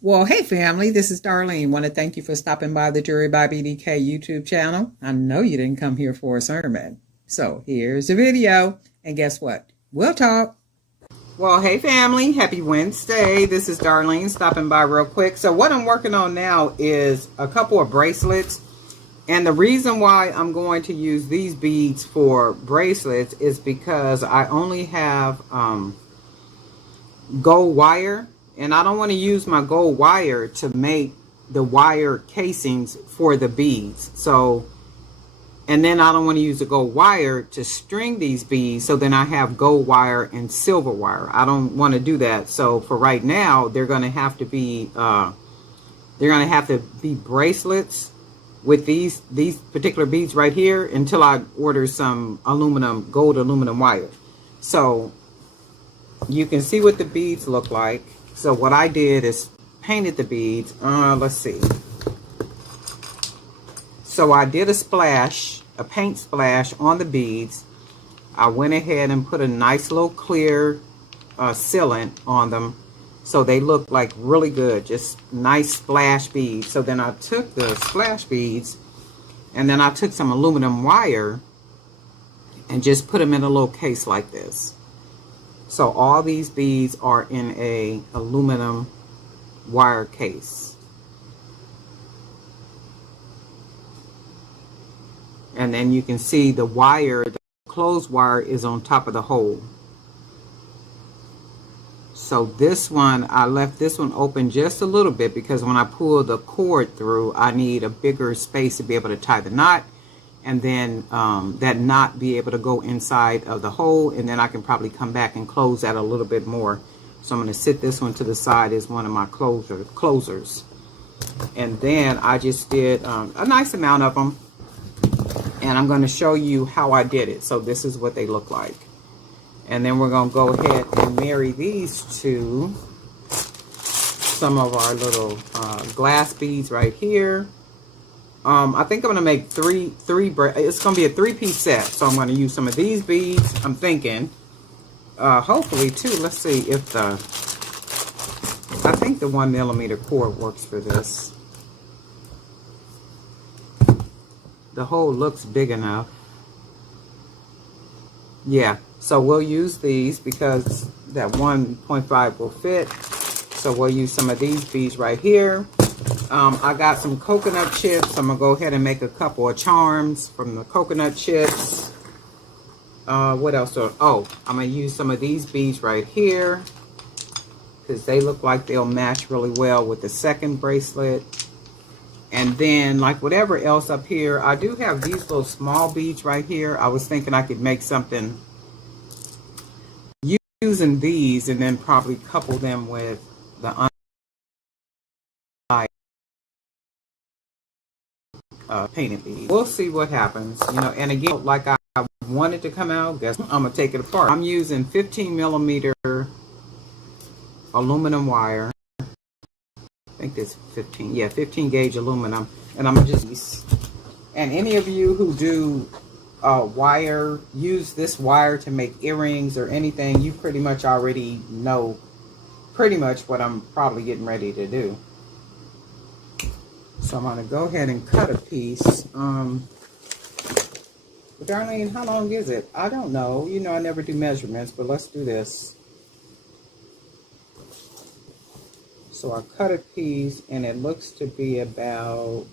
Well, hey family, this is Darlene. Want to thank you for stopping by the Jewelry by BDK YouTube channel. I know you didn't come here for a sermon. So here's the video. And guess what? We'll talk. Well, hey family, happy Wednesday. This is Darlene stopping by real quick. So what I'm working on now is a couple of bracelets. And the reason why I'm going to use these beads for bracelets is because I only have gold wire. And I don't want to use my gold wire to make the wire casings for the beads. So, and then I don't want to use the gold wire to string these beads. So then I have gold wire and silver wire. I don't want to do that. So for right now, they're going to have to be, bracelets with these particular beads right here until I order some gold aluminum wire. So you can see what the beads look like. So what I did is painted the beads. Let's see. So I did a paint splash on the beads. I went ahead and put a nice little clear sealant on them. So they look like really good, just nice splash beads. So then I took the splash beads and then I took some aluminum wire and just put them in a little case like this. So all these beads are in a aluminum wire case. And then you can see the wire, the closed wire is on top of the hole. So this one, I left this one open just a little bit because when I pull the cord through, I need a bigger space to be able to tie the knot. And then that knot be able to go inside of the hole, and then I can probably come back and close that a little bit more. So I'm going to sit this one to the side as one of my closers. And then I just did a nice amount of them, and I'm going to show you how I did it. So this is what they look like. And then we're going to go ahead and marry these to some of our little glass beads right here. I think I'm going to make it's going to be a 3-piece set. So I'm going to use some of these beads. I'm thinking, hopefully too, let's see if I think the 1mm cord works for this. The hole looks big enough. Yeah, so we'll use these because that 1.5 will fit. So we'll use some of these beads right here. I got some coconut chips. I'm going to go ahead and make a couple of charms from the coconut chips. What else? Oh, I'm going to use some of these beads right here because they look like they'll match really well with the second bracelet. And then like whatever else up here, I do have these little small beads right here. I was thinking I could make something using these and then probably couple them with the painted bead. We'll see what happens, you know. And again, like I wanted to come out, guess I'm gonna take it apart. I'm using 15mm aluminum wire. I think it's 15, yeah, 15 gauge aluminum. And I'm just, and any of you who do use this wire to make earrings or anything, you pretty much already know pretty much what I'm probably getting ready to do. So I'm going to go ahead and cut a piece. Darlene, how long is it? I don't know. You know, I never do measurements, but let's do this. So I cut a piece, and it looks to be about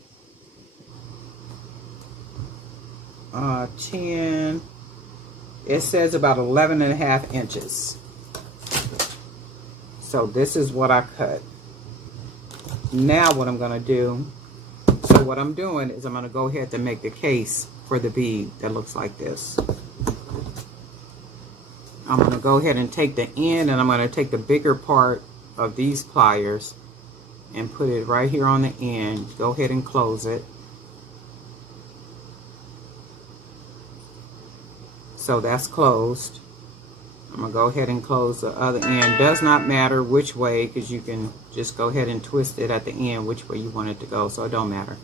10. It says about 11.5 inches. So this is what I cut. Now what I'm going to do, so what I'm doing is I'm going to go ahead and make the case for the bead that looks like this. I'm going to go ahead and take the end, and I'm going to take the bigger part of these pliers and put it right here on the end. Go ahead and close it. So that's closed. I'm going to go ahead and close the other end. Does not matter which way, because you can just go ahead and twist it at the end which way you want it to go, so it don't matter.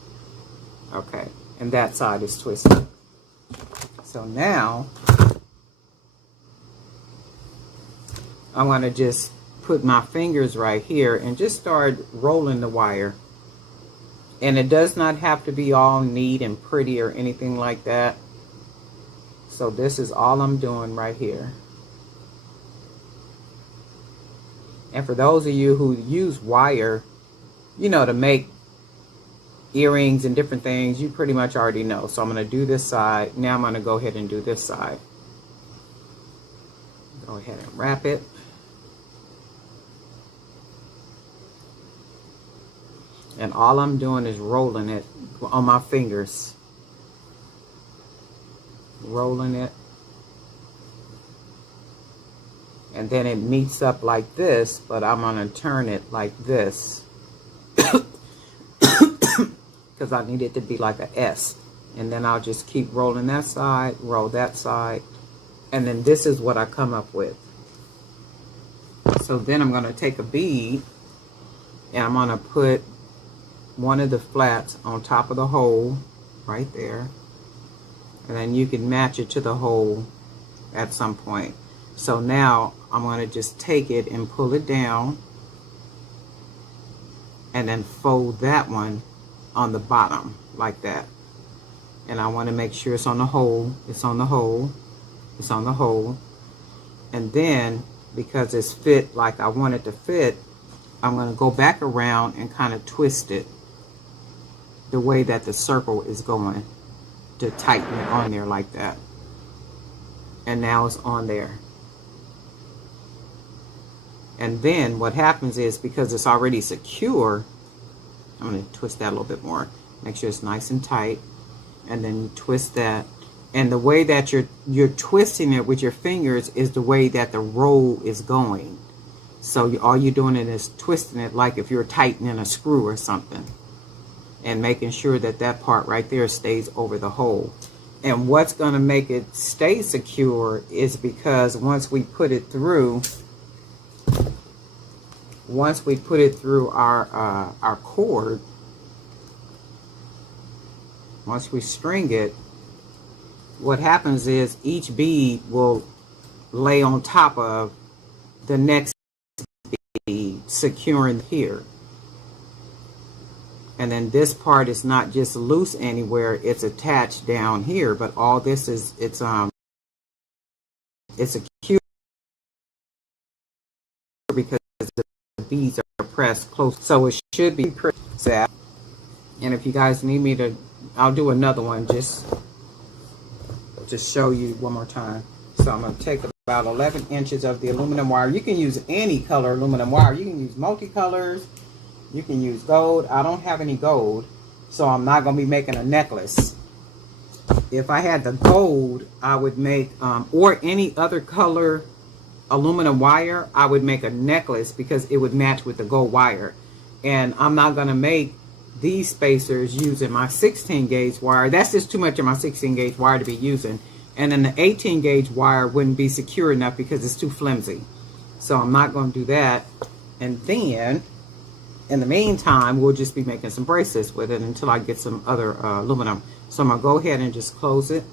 Okay, and that side is twisted. So now I'm going to just put my fingers right here and just start rolling the wire. And it does not have to be all neat and pretty or anything like that. So this is all I'm doing right here. And for those of you who use wire, you know, to make earrings and different things, you pretty much already know. So I'm going to do this side. Now I'm going to go ahead and do this side. Go ahead and wrap it. And all I'm doing is rolling it on my fingers. Rolling it. And then it meets up like this, but I'm going to turn it like this. Because I need it to be like a S. And then I'll just keep rolling that side, roll that side. And then this is what I come up with. So then I'm going to take a bead and I'm going to put one of the flats on top of the hole right there. And then you can match it to the hole at some point. So now I'm going to just take it and pull it down and then fold that one on the bottom like that. And I want to make sure it's on the hole. It's on the hole. It's on the hole. And then because it's fit like I want it to fit, I'm going to go back around and kind of twist it the way that the circle is going to tighten it on there like that. And now it's on there. And then what happens is, because it's already secure, I'm going to twist that a little bit more. Make sure it's nice and tight. And then you twist that. And the way that you're twisting it with your fingers is the way that the roll is going. So all you're doing is twisting it like if you're tightening a screw or something. And making sure that that part right there stays over the hole. And what's going to make it stay secure is because once we put it through our cord, once we string it, what happens is each bead will lay on top of the next bead, securing here. And then this part is not just loose anywhere, it's attached down here, but all this is, it's secure because the beads are pressed close. So it should be pretty set. And if you guys need me to, I'll do another one just to show you one more time. So I'm going to take about 11 inches of the aluminum wire. You can use any color aluminum wire. You can use multicolors. You can use gold. I don't have any gold, so I'm not going to be making a necklace. If I had the gold, I would make, or any other color aluminum wire, I would make a necklace because it would match with the gold wire. And I'm not going to make these spacers using my 16 gauge wire. That's just too much of my 16 gauge wire to be using. And then the 18 gauge wire wouldn't be secure enough because it's too flimsy. So I'm not going to do that. And then in the meantime, we'll just be making some bracelets with it until I get some other aluminum. So I'm going to go ahead and just close it.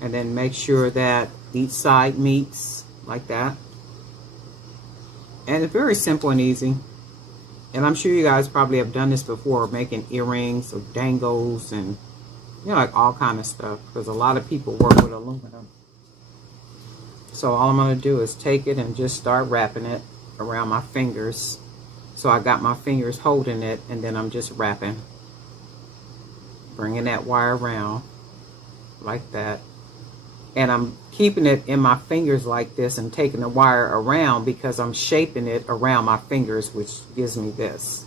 And then make sure that each side meets like that. And it's very simple and easy. And I'm sure you guys probably have done this before, making earrings or dangles and, you know, like all kind of stuff. Because a lot of people work with aluminum. So all I'm going to do is take it and just start wrapping it around my fingers. So I got my fingers holding it, and then I'm just wrapping. Bringing that wire around like that. And I'm keeping it in my fingers like this and taking the wire around because I'm shaping it around my fingers, which gives me this.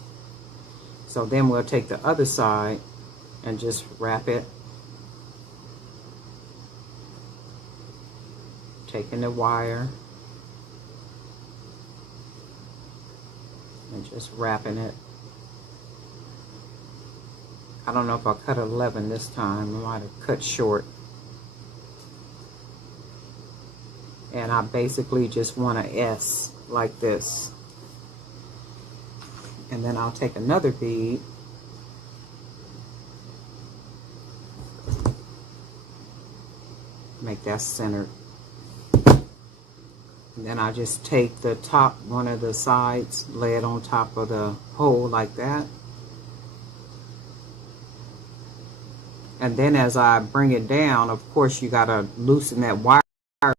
So then we'll take the other side and just wrap it. Taking the wire and just wrapping it. I don't know if I cut 11 this time. I might have cut short. And I basically just want an S like this. And then I'll take another bead. Make that centered. And Then I just take the top, one of the sides, lay it on top of the hole like that. And then as I bring it down, of course, you got to loosen that wire a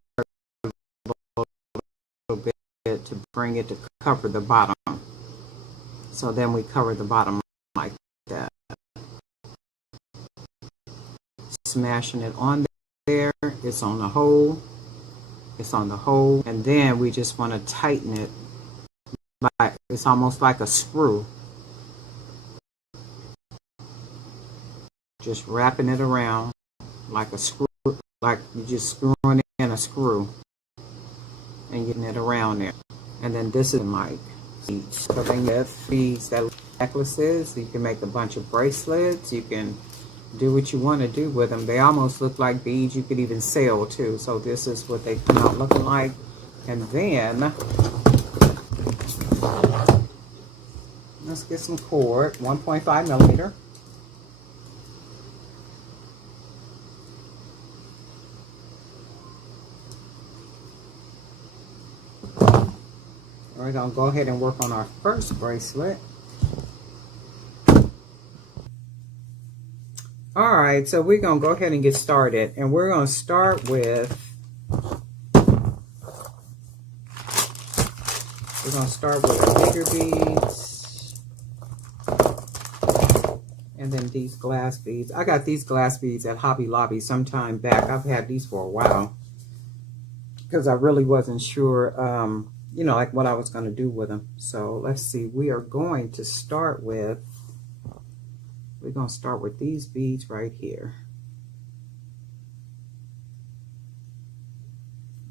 little bit to bring it to cover the bottom. So then we cover the bottom like that. Smashing it on there. It's on the hole. It's on the hole. And then we just want to tighten it. Like it's almost like a screw. Just wrapping it around like a screw, like you're just screwing in a screw and getting it around there. And then this is like beads. So then you have beads that necklaces. You can make a bunch of bracelets. You can do what you want to do with them. They almost look like beads. You could even sell too. So this is what they come out looking like. And then let's get some cord, 1.5 millimeter. We're going to go ahead and work on our first bracelet. Alright, so we're going to go ahead and get started. And we're going to start with, bigger beads. And then these glass beads. I got these glass beads at Hobby Lobby some time back. I've had these for a while. Because I really wasn't sure, you know, like what I was going to do with them. So let's see. We are going to start with, these beads right here.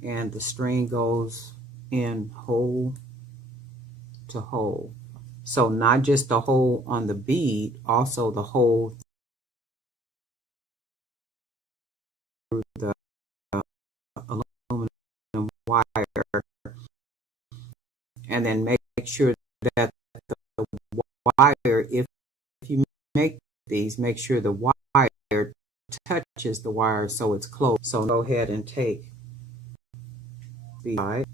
And the string goes in hole to hole. So not just the hole on the bead, also the hole through the aluminum wire. And then make sure that the wire, if you make these, make sure the wire touches the wire so it's close. So go ahead and take the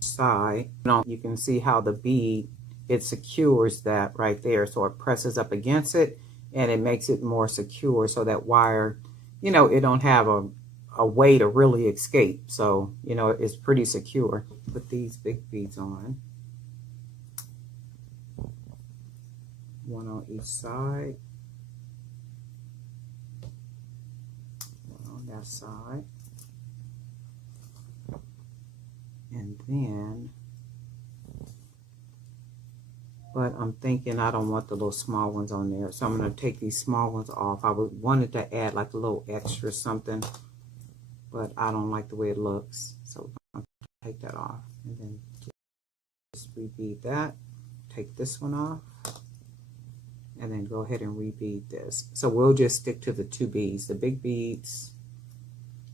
side. You can see how the bead, it secures that right there. So it presses up against it and it makes it more secure so that wire, you know, it don't have a way to really escape. So, you know, it's pretty secure. Put these big beads on. One on each side. One on that side. And then, but I'm thinking I don't want the little small ones on there. So I'm going to take these small ones off. I wanted to add like a little extra something, but I don't like the way it looks. So I'm going to take that off. And then just rebead that. Take this one off. And then go ahead and rebead this. So we'll just stick to the two beads, the big beads.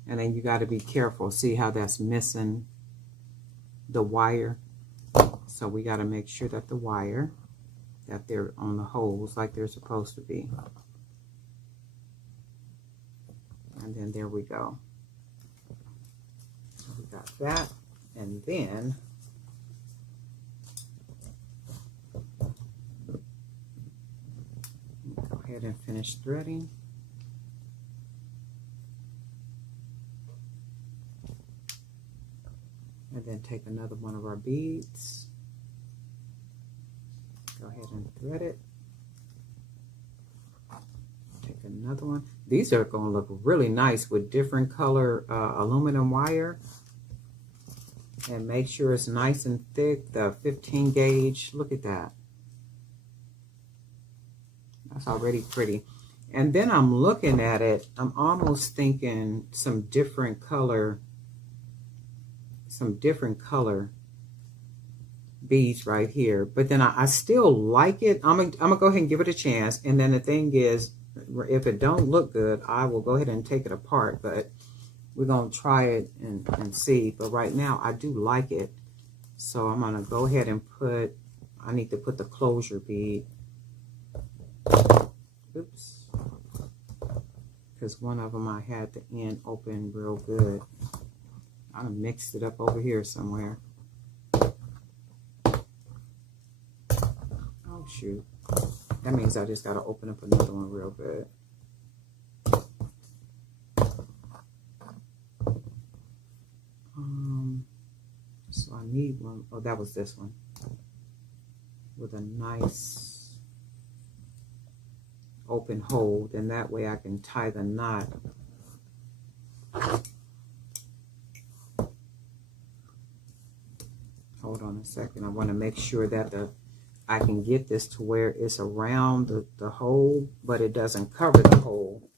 And then you got to be careful. See how that's missing the wire? So we got to make sure that the wire, that they're on the holes like they're supposed to be. And then there we go. So we got that. And then go ahead and finish threading. And then take another one of our beads. Go ahead and thread it. Take another one. These are going to look really nice with different color aluminum wire. And make sure it's nice and thick. The 15 gauge. Look at that. That's already pretty. And then I'm looking at it. I'm almost thinking some different color beads right here, but then I still like it. I'm gonna go ahead and give it a chance. And then the thing is, if it don't look good, I will go ahead and take it apart, but we're gonna try it and see. But right now I do like it, so I'm gonna go ahead and put, I need to put the closure bead, oops, because one of them I had the end open real good. kind of mixed it up over here somewhere. Oh, shoot. That means I just got to open up another one real good. So I need one. Oh, that was this one. With a nice open hole. Then that way I can tie the knot. Hold on a second. I want to make sure that I can get this to where it's around the hole, but it doesn't cover the hole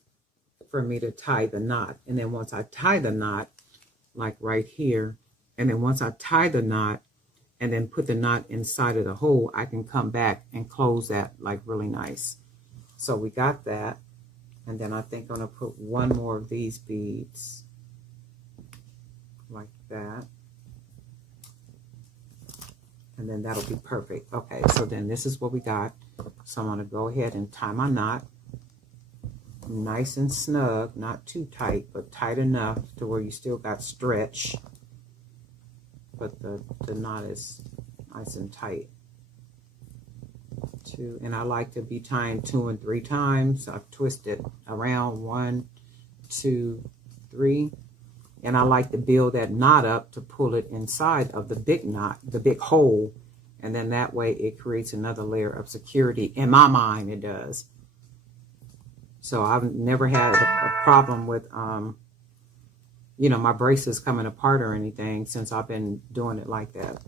for me to tie the knot. And then once I tie the knot, like right here, and then once I tie the knot and then put the knot inside of the hole, I can come back and close that like really nice. So we got that. And then I think I'm going to put one more of these beads like that. And then that'll be perfect. Okay, so then this is what we got. So I'm going to go ahead and tie my knot. Nice and snug, not too tight, but tight enough to where you still got stretch. But the knot is nice and tight. And I like to be tying 2 and 3 times. I've twisted around 1, 2, 3. And I like to build that knot up to pull it inside of the big knot, the big hole. And then that way it creates another layer of security. In my mind, it does. So I've never had a problem with, you know, my braces coming apart or anything since I've been doing it like that.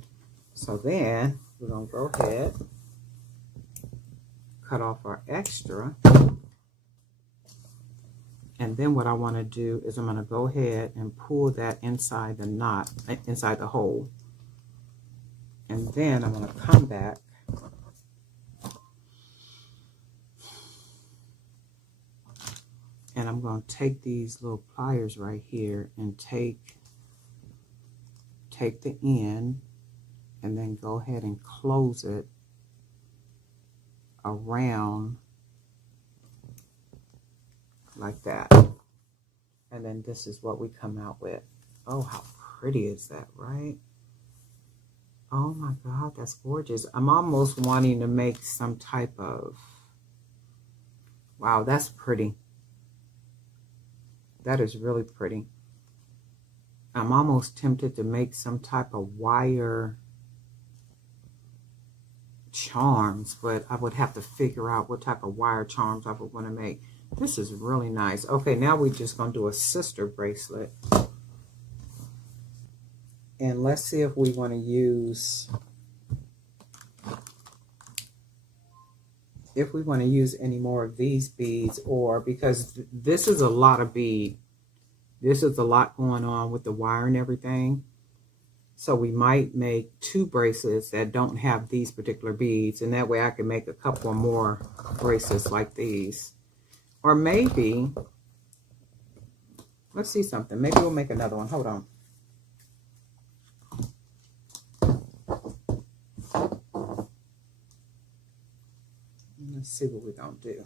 So then we're going to go ahead, cut off our extra. And then what I want to do is I'm going to go ahead and pull that inside the knot, inside the hole. And then I'm going to come back and I'm going to take these little pliers right here and take the end and then go ahead and close it around like that. And then this is what we come out with. Oh, how pretty is that, right? Oh my God, that's gorgeous. I'm almost wanting to make some type of, wow, that's pretty. That is really pretty. I'm almost tempted to make some type of wire charms, but I would have to figure out what type of wire charms I would want to make. This is really nice. Okay, now we're just going to do a sister bracelet. And let's see if we want to use, any more of these beads, or because this is a lot of bead. This is a lot going on with the wire and everything. So we might make 2 bracelets that don't have these particular beads. And that way I can make a couple more bracelets like these. Or maybe, let's see something. Maybe we'll make another one. Hold on. Let's see what we're going to do.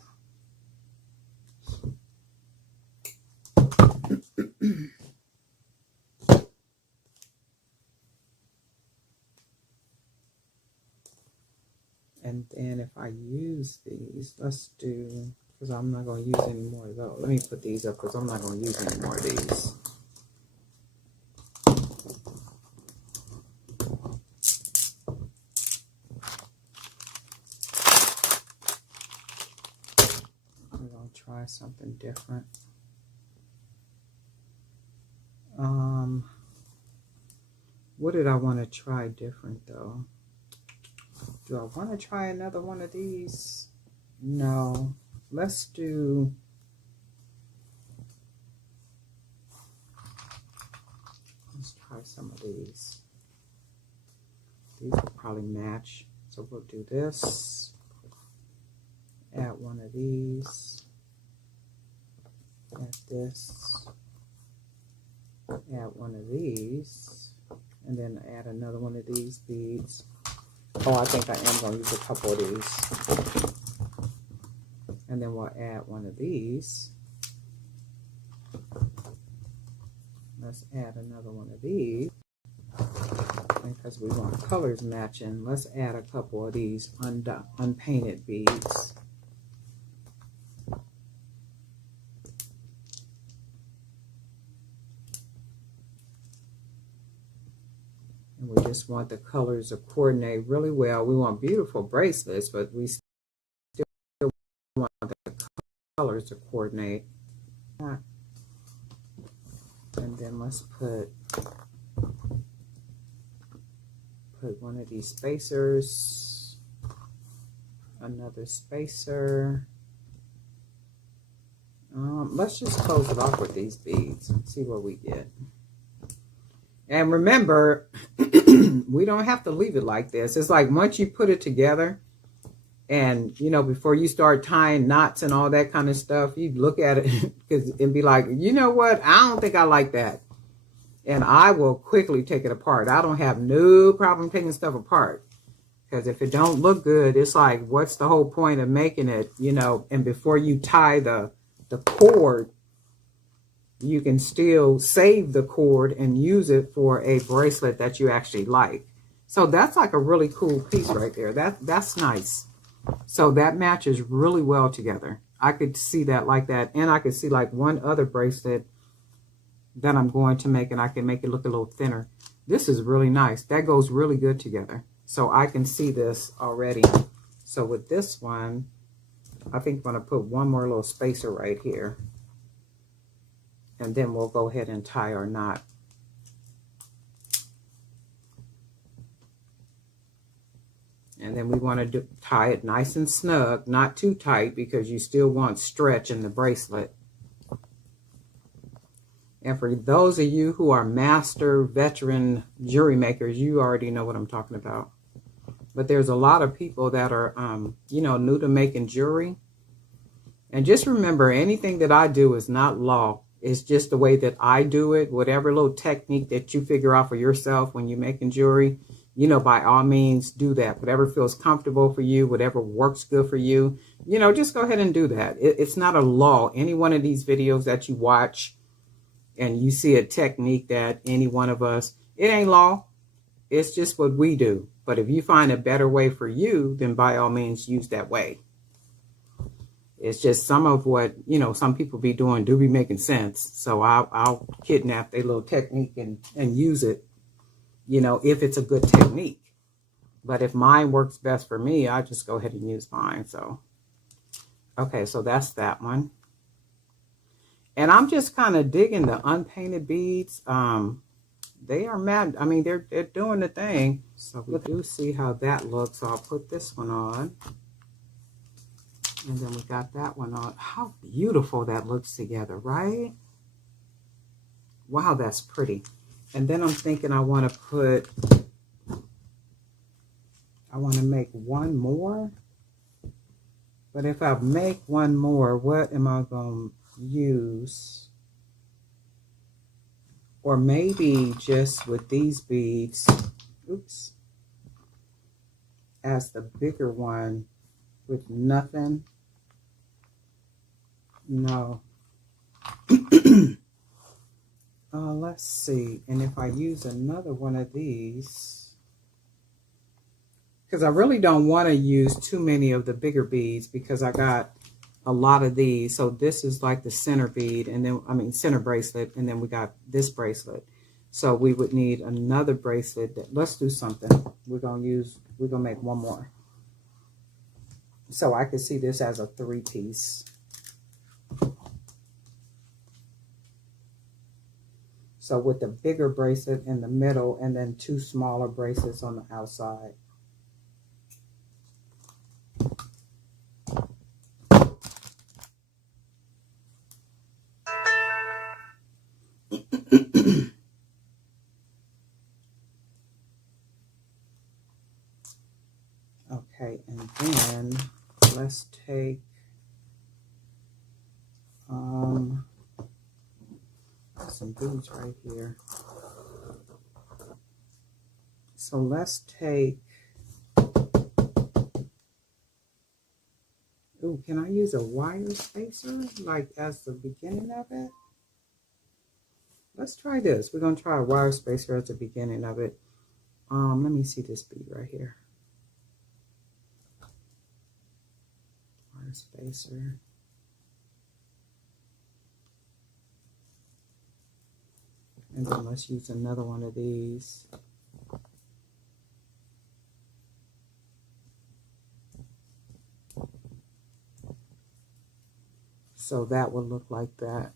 And then if I use these, let's do, because I'm not going to use any more of those. Let me put these up because I'm not going to use any more of these. We're going to try something different. What did I want to try different though? Do I want to try another one of these? No. Let's try some of these. These will probably match. So we'll do this. Add one of these. Add this. Add one of these. And then add another one of these beads. Oh, I think I am going to use a couple of these. And then we'll add one of these. let's add another one of these. And because we want colors matching, let's add a couple of these unpainted beads. And we just want the colors to coordinate really well. We want beautiful bracelets, but we still want the colors to coordinate. And then let's put one of these spacers, another spacer. Let's just close it off with these beads and see what we get. And remember, we don't have to leave it like this. It's like once you put it together and, you know, before you start tying knots and all that kind of stuff, you look at it and be like, you know what? I don't think I like that. And I will quickly take it apart. I don't have no problem taking stuff apart. Because if it don't look good, it's like, what's the whole point of making it, you know? And before you tie the cord, you can still save the cord and use it for a bracelet that you actually like. So that's like a really cool piece right there. That's nice. So that matches really well together. I could see that like that. And I could see like one other bracelet that I'm going to make, and I can make it look a little thinner. This is really nice. That goes really good together. So I can see this already. So with this one, I think I'm going to put one more little spacer right here. And then we'll go ahead and tie our knot. And then we want to tie it nice and snug, not too tight, because you still want stretch in the bracelet. And for those of you who are master veteran jewelry makers, you already know what I'm talking about. But there's a lot of people that are, you know, new to making jewelry. And just remember, anything that I do is not law. It's just the way that I do it. Whatever little technique that you figure out for yourself when you're making jewelry, you know, by all means, do that. Whatever feels comfortable for you, whatever works good for you, you know, just go ahead and do that. It's not a law. Any one of these videos that you watch and you see a technique that any one of us, it ain't law. It's just what we do. But if you find a better way for you, then by all means, use that way. It's just some of what, you know, some people be doing do be making sense. So I'll kidnap their little technique and use it, you know, if it's a good technique. But if mine works best for me, I just go ahead and use mine. So, okay, so that's that one. And I'm just kind of digging the unpainted beads. They are mad. I mean, they're doing the thing. So we do see how that looks. So I'll put this one on. And then we got that one on. How beautiful that looks together, right? Wow, that's pretty. And then I'm thinking I want to make one more. But if I make one more, what am I going to use? Or maybe just with these beads, oops, as the bigger one with nothing. No. Let's see. And if I use another one of these, because I really don't want to use too many of the bigger beads because I got a lot of these. So this is like the center bead, and then, I mean, center bracelet, and then we got this bracelet. So we would need another bracelet. Let's do something. We're going to make one more. So I could see this as a 3-piece. So with the bigger bracelet in the middle and then 2 smaller bracelets on the outside. Okay, and then let's take some beads right here. So let's take, ooh, can I use a wire spacer like as the beginning of it? let's try this. We're going to try a wire spacer at the beginning of it. Let me see this bead right here. Wire spacer. And then let's use another one of these. So that would look like that.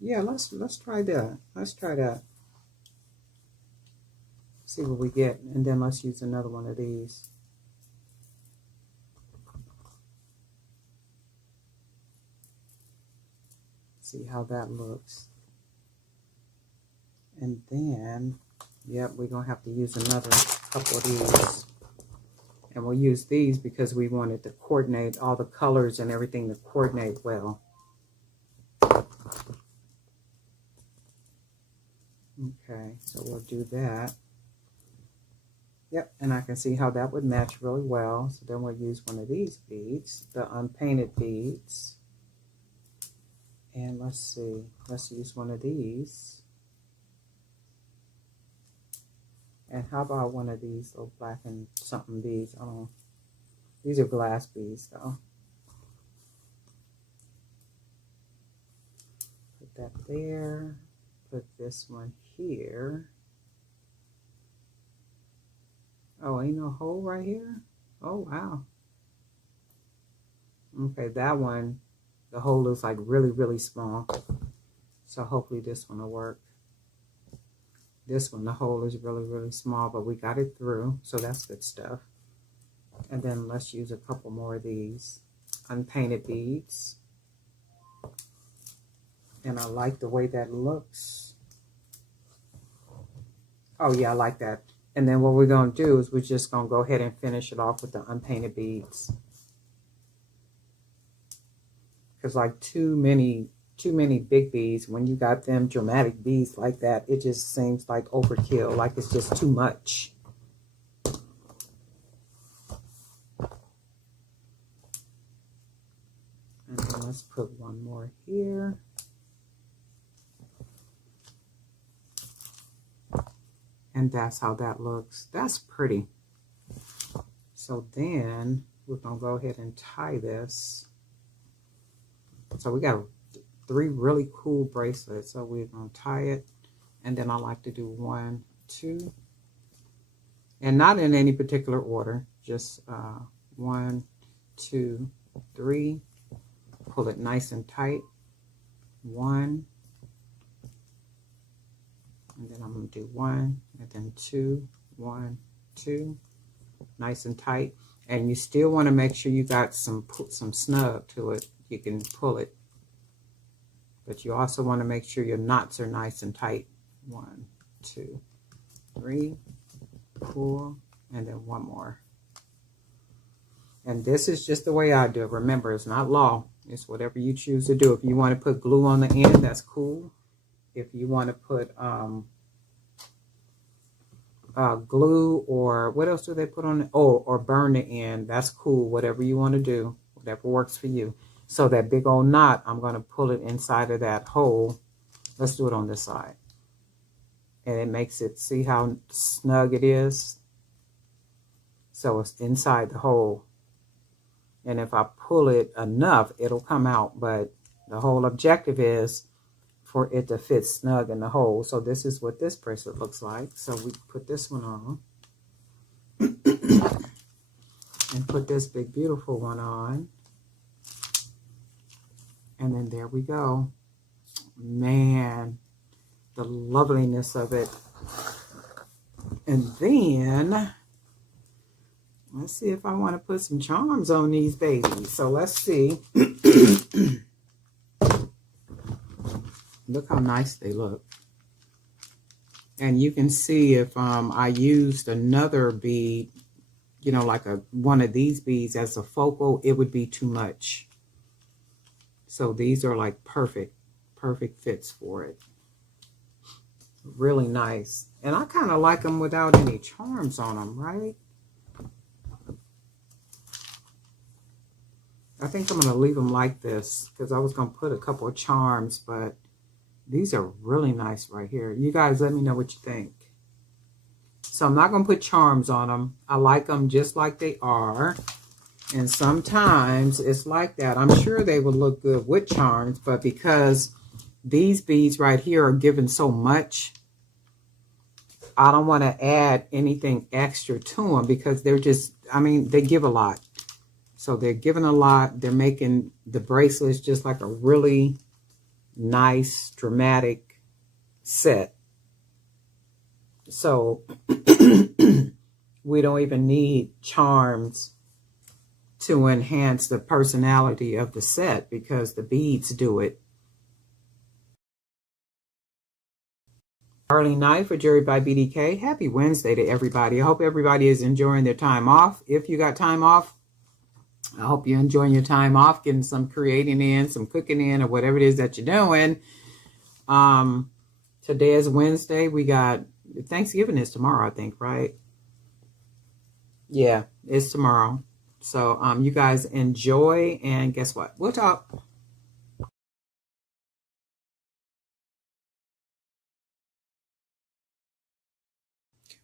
Yeah, let's try that. Let's try that. See what we get, and then let's use another one of these. See how that looks. And then, yep, we're gonna have to use another couple of these. And we'll use these because we want it to coordinate, all the colors and everything to coordinate well. Okay, so we'll do that. Yep, and I can see how that would match really well. So then we'll use one of these beads, the unpainted beads. And let's see, let's use one of these. And how about one of these little black and something beads? I don't know. These are glass beads though. Put that there. Put this one here. Oh, ain't no hole right here? Oh, wow. Okay, that one, the hole is like really, really small. So hopefully this one will work. This one, the hole is really, really small, but we got it through, so that's good stuff. And then let's use a couple more of these unpainted beads. And I like the way that looks. Oh yeah, I like that. And then what we're going to do is we're just going to go ahead and finish it off with the unpainted beads. Because like too many big beads, when you got them dramatic beads like that, it just seems like overkill, like it's just too much. And then let's put one more here. And that's how that looks. That's pretty. So then we're going to go ahead and tie this. So we got 3 really cool bracelets. So we're going to tie it. And then I like to do 1, 2. And not in any particular order. Just 1, 2, 3. Pull it nice and tight. 1. And then I'm going to do 1, and then 2, 1, 2, nice and tight. And you still want to make sure you got some snug to it. You can pull it, but you also want to make sure your knots are nice and tight. 1, 2, 3, pull, and then 1 more. And this is just the way I do it. Remember, it's not law. It's whatever you choose to do. If you want to put glue on the end, that's cool. If you want to put glue, or what else do they put on it? Oh, or burn the end, that's cool. Whatever you want to do, whatever works for you. So that big old knot, I'm going to pull it inside of that hole. Let's do it on this side. And it makes it, see how snug it is? So it's inside the hole. And if I pull it enough, it'll come out. But the whole objective is for it to fit snug in the hole. So this is what this bracelet looks like. So we put this one on. And put this big beautiful one on. And then there we go. Man, the loveliness of it. And then, let's see if I want to put some charms on these babies. So let's see. Look how nice they look. And you can see if I used another bead, you know, like one of these beads as a focal, it would be too much. So these are like perfect fits for it. Really nice. And I kind of like them without any charms on them, right? I think I'm going to leave them like this because I was going to put a couple of charms, but these are really nice right here. You guys let me know what you think. So I'm not going to put charms on them. I like them just like they are. And sometimes it's like that. I'm sure they would look good with charms, but because these beads right here are given so much, I don't want to add anything extra to them because they're just, I mean, they give a lot. So they're giving a lot. They're making the bracelets just like a really nice, dramatic set. So we don't even need charms to enhance the personality of the set because the beads do it. Early night for Jury by BDK. Happy Wednesday to everybody. I hope everybody is enjoying their time off. If you got time off, I hope you're enjoying your time off, getting some creating in, some cooking in, or whatever it is that you're doing. Today is Wednesday. We got Thanksgiving is tomorrow, I think, right? Yeah, it's tomorrow. So you guys enjoy, and guess what? We'll talk.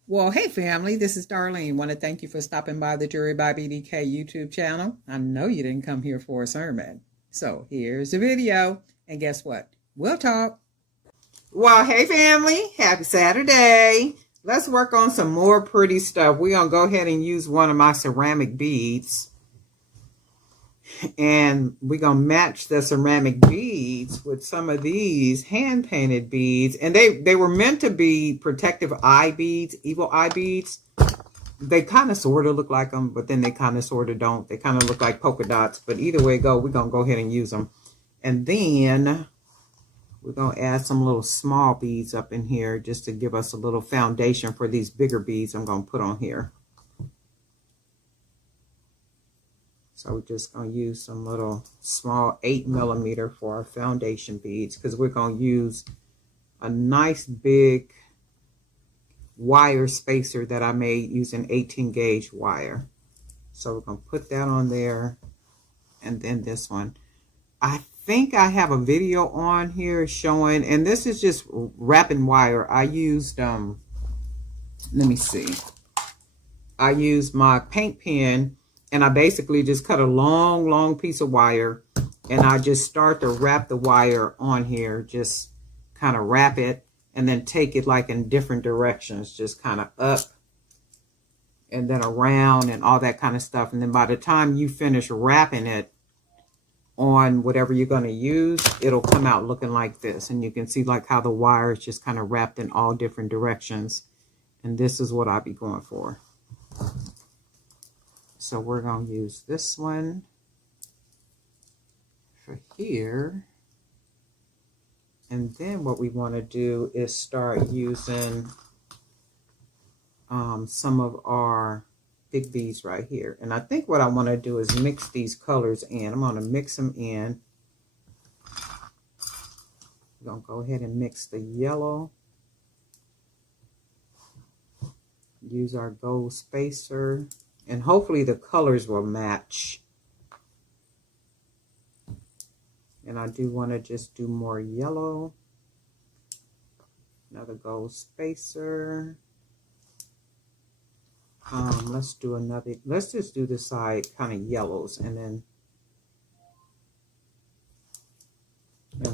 Well, hey family, this is Darlene. Want to thank you for stopping by the Jury by BDK YouTube channel. I know you didn't come here for a sermon. So here's the video, and guess what? We'll talk. Well, hey family, happy Saturday. Let's work on some more pretty stuff. We're going to go ahead and use one of my ceramic beads. And we're going to match the ceramic beads with some of these hand-painted beads. And they were meant to be protective eye beads, evil eye beads. They kind of sort of look like them, but then they kind of sort of don't. They kind of look like polka dots. But either way go, we're going to go ahead and use them. And then we're going to add some little small beads up in here just to give us a little foundation for these bigger beads I'm going to put on here. So we're just going to use some little small 8mm for our foundation beads because we're going to use a nice big wire spacer that I made using 18 gauge wire. So we're going to put that on there, and then this one. I think I have a video on here showing, and this is just wrapping wire. I used, let me see. I used my paint pen, and I basically just cut a long piece of wire, and I just start to wrap the wire on here, just kind of wrap it, and then take it like in different directions, just kind of up and then around and all that kind of stuff. And then by the time you finish wrapping it on whatever you're going to use, it'll come out looking like this. And you can see like how the wire is just kind of wrapped in all different directions. And this is what I'll be going for. So we're going to use this one for here. And then what we want to do is start using some of our big beads right here. And I think what I want to do is mix these colors in. I'm going to mix them in. I'm going to go ahead and mix the yellow. Use our gold spacer. And hopefully the colors will match. And I do want to just do more yellow. Another gold spacer. Let's do another. Let's just do the side kind of yellows, and then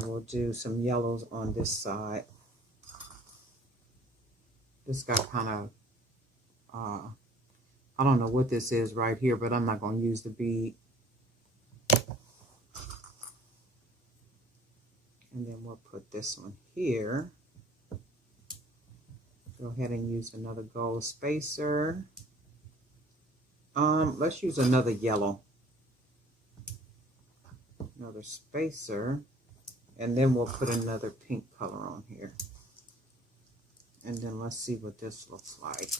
we'll do some yellows on this side. This got kind of, I don't know what this is right here, but I'm not going to use the bead. And then we'll put this one here. Go ahead and use another gold spacer. Let's use another yellow. Another spacer. And then we'll put another pink color on here. And then let's see what this looks like.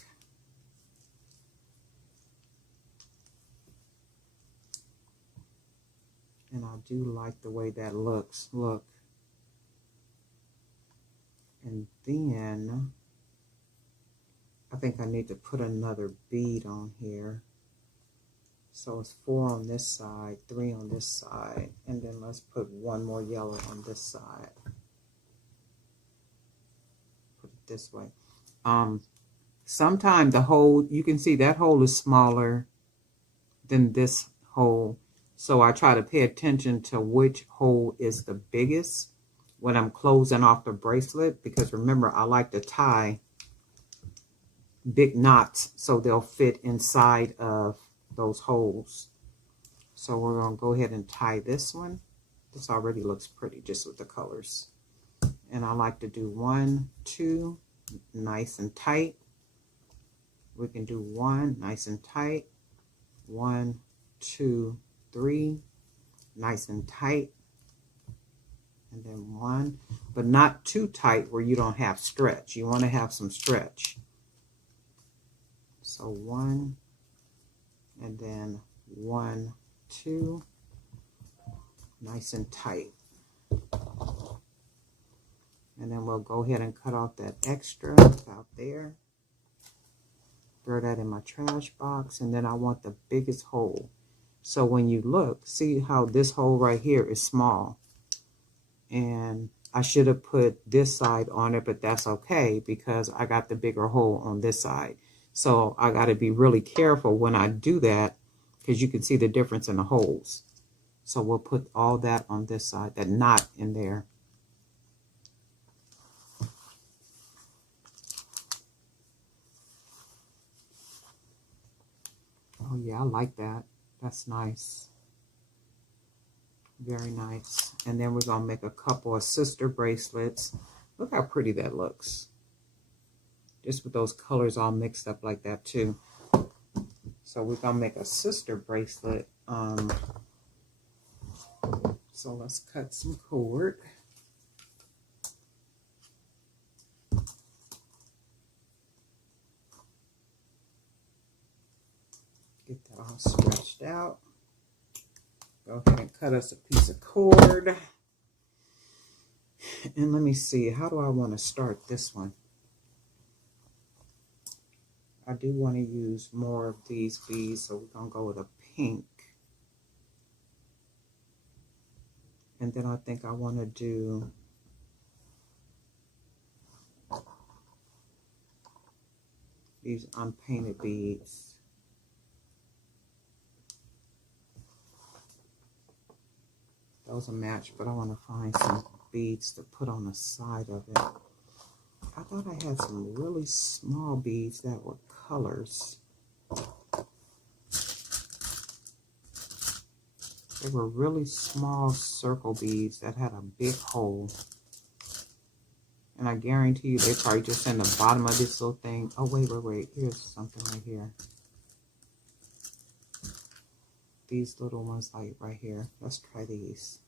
And I do like the way that looks. Look. And then I think I need to put another bead on here. So it's 4 on this side, 3 on this side, and then let's put 1 more yellow on this side. Put it this way. Sometimes the hole, you can see that hole is smaller than this hole. So I try to pay attention to which hole is the biggest when I'm closing off the bracelet, because remember, I like to tie big knots so they'll fit inside of those holes. So we're going to go ahead and tie this one. This already looks pretty just with the colors. And I like to do 1, 2, nice and tight. We can do 1, nice and tight. 1, 2, 3, nice and tight. And then 1, but not too tight where you don't have stretch. You want to have some stretch. So 1, and then 1, 2, nice and tight. And then we'll go ahead and cut off that extra out there. Throw that in my trash box, and then I want the biggest hole. So when you look, see how this hole right here is small. And I should have put this side on it, but that's okay because I got the bigger hole on this side. So I got to be really careful when I do that, because you can see the difference in the holes. So we'll put all that on this side, that knot in there. Oh yeah, I like that. That's nice. Very nice. And then we're going to make a couple of sister bracelets. Look how pretty that looks. Just with those colors all mixed up like that too. So we're going to make a sister bracelet. So let's cut some cord. Get that all stretched out. Go ahead and cut us a piece of cord. And let me see, how do I want to start this one? I do want to use more of these beads, so we're going to go with a pink. And then I think I want to do these unpainted beads. Those are matched, but I want to find some beads to put on the side of it. I thought I had some really small beads that were colors. They were really small circle beads that had a big hole. And I guarantee you they probably just in the bottom of this little thing. Oh, wait. Here's something right here. These little ones like right here. Let's try these.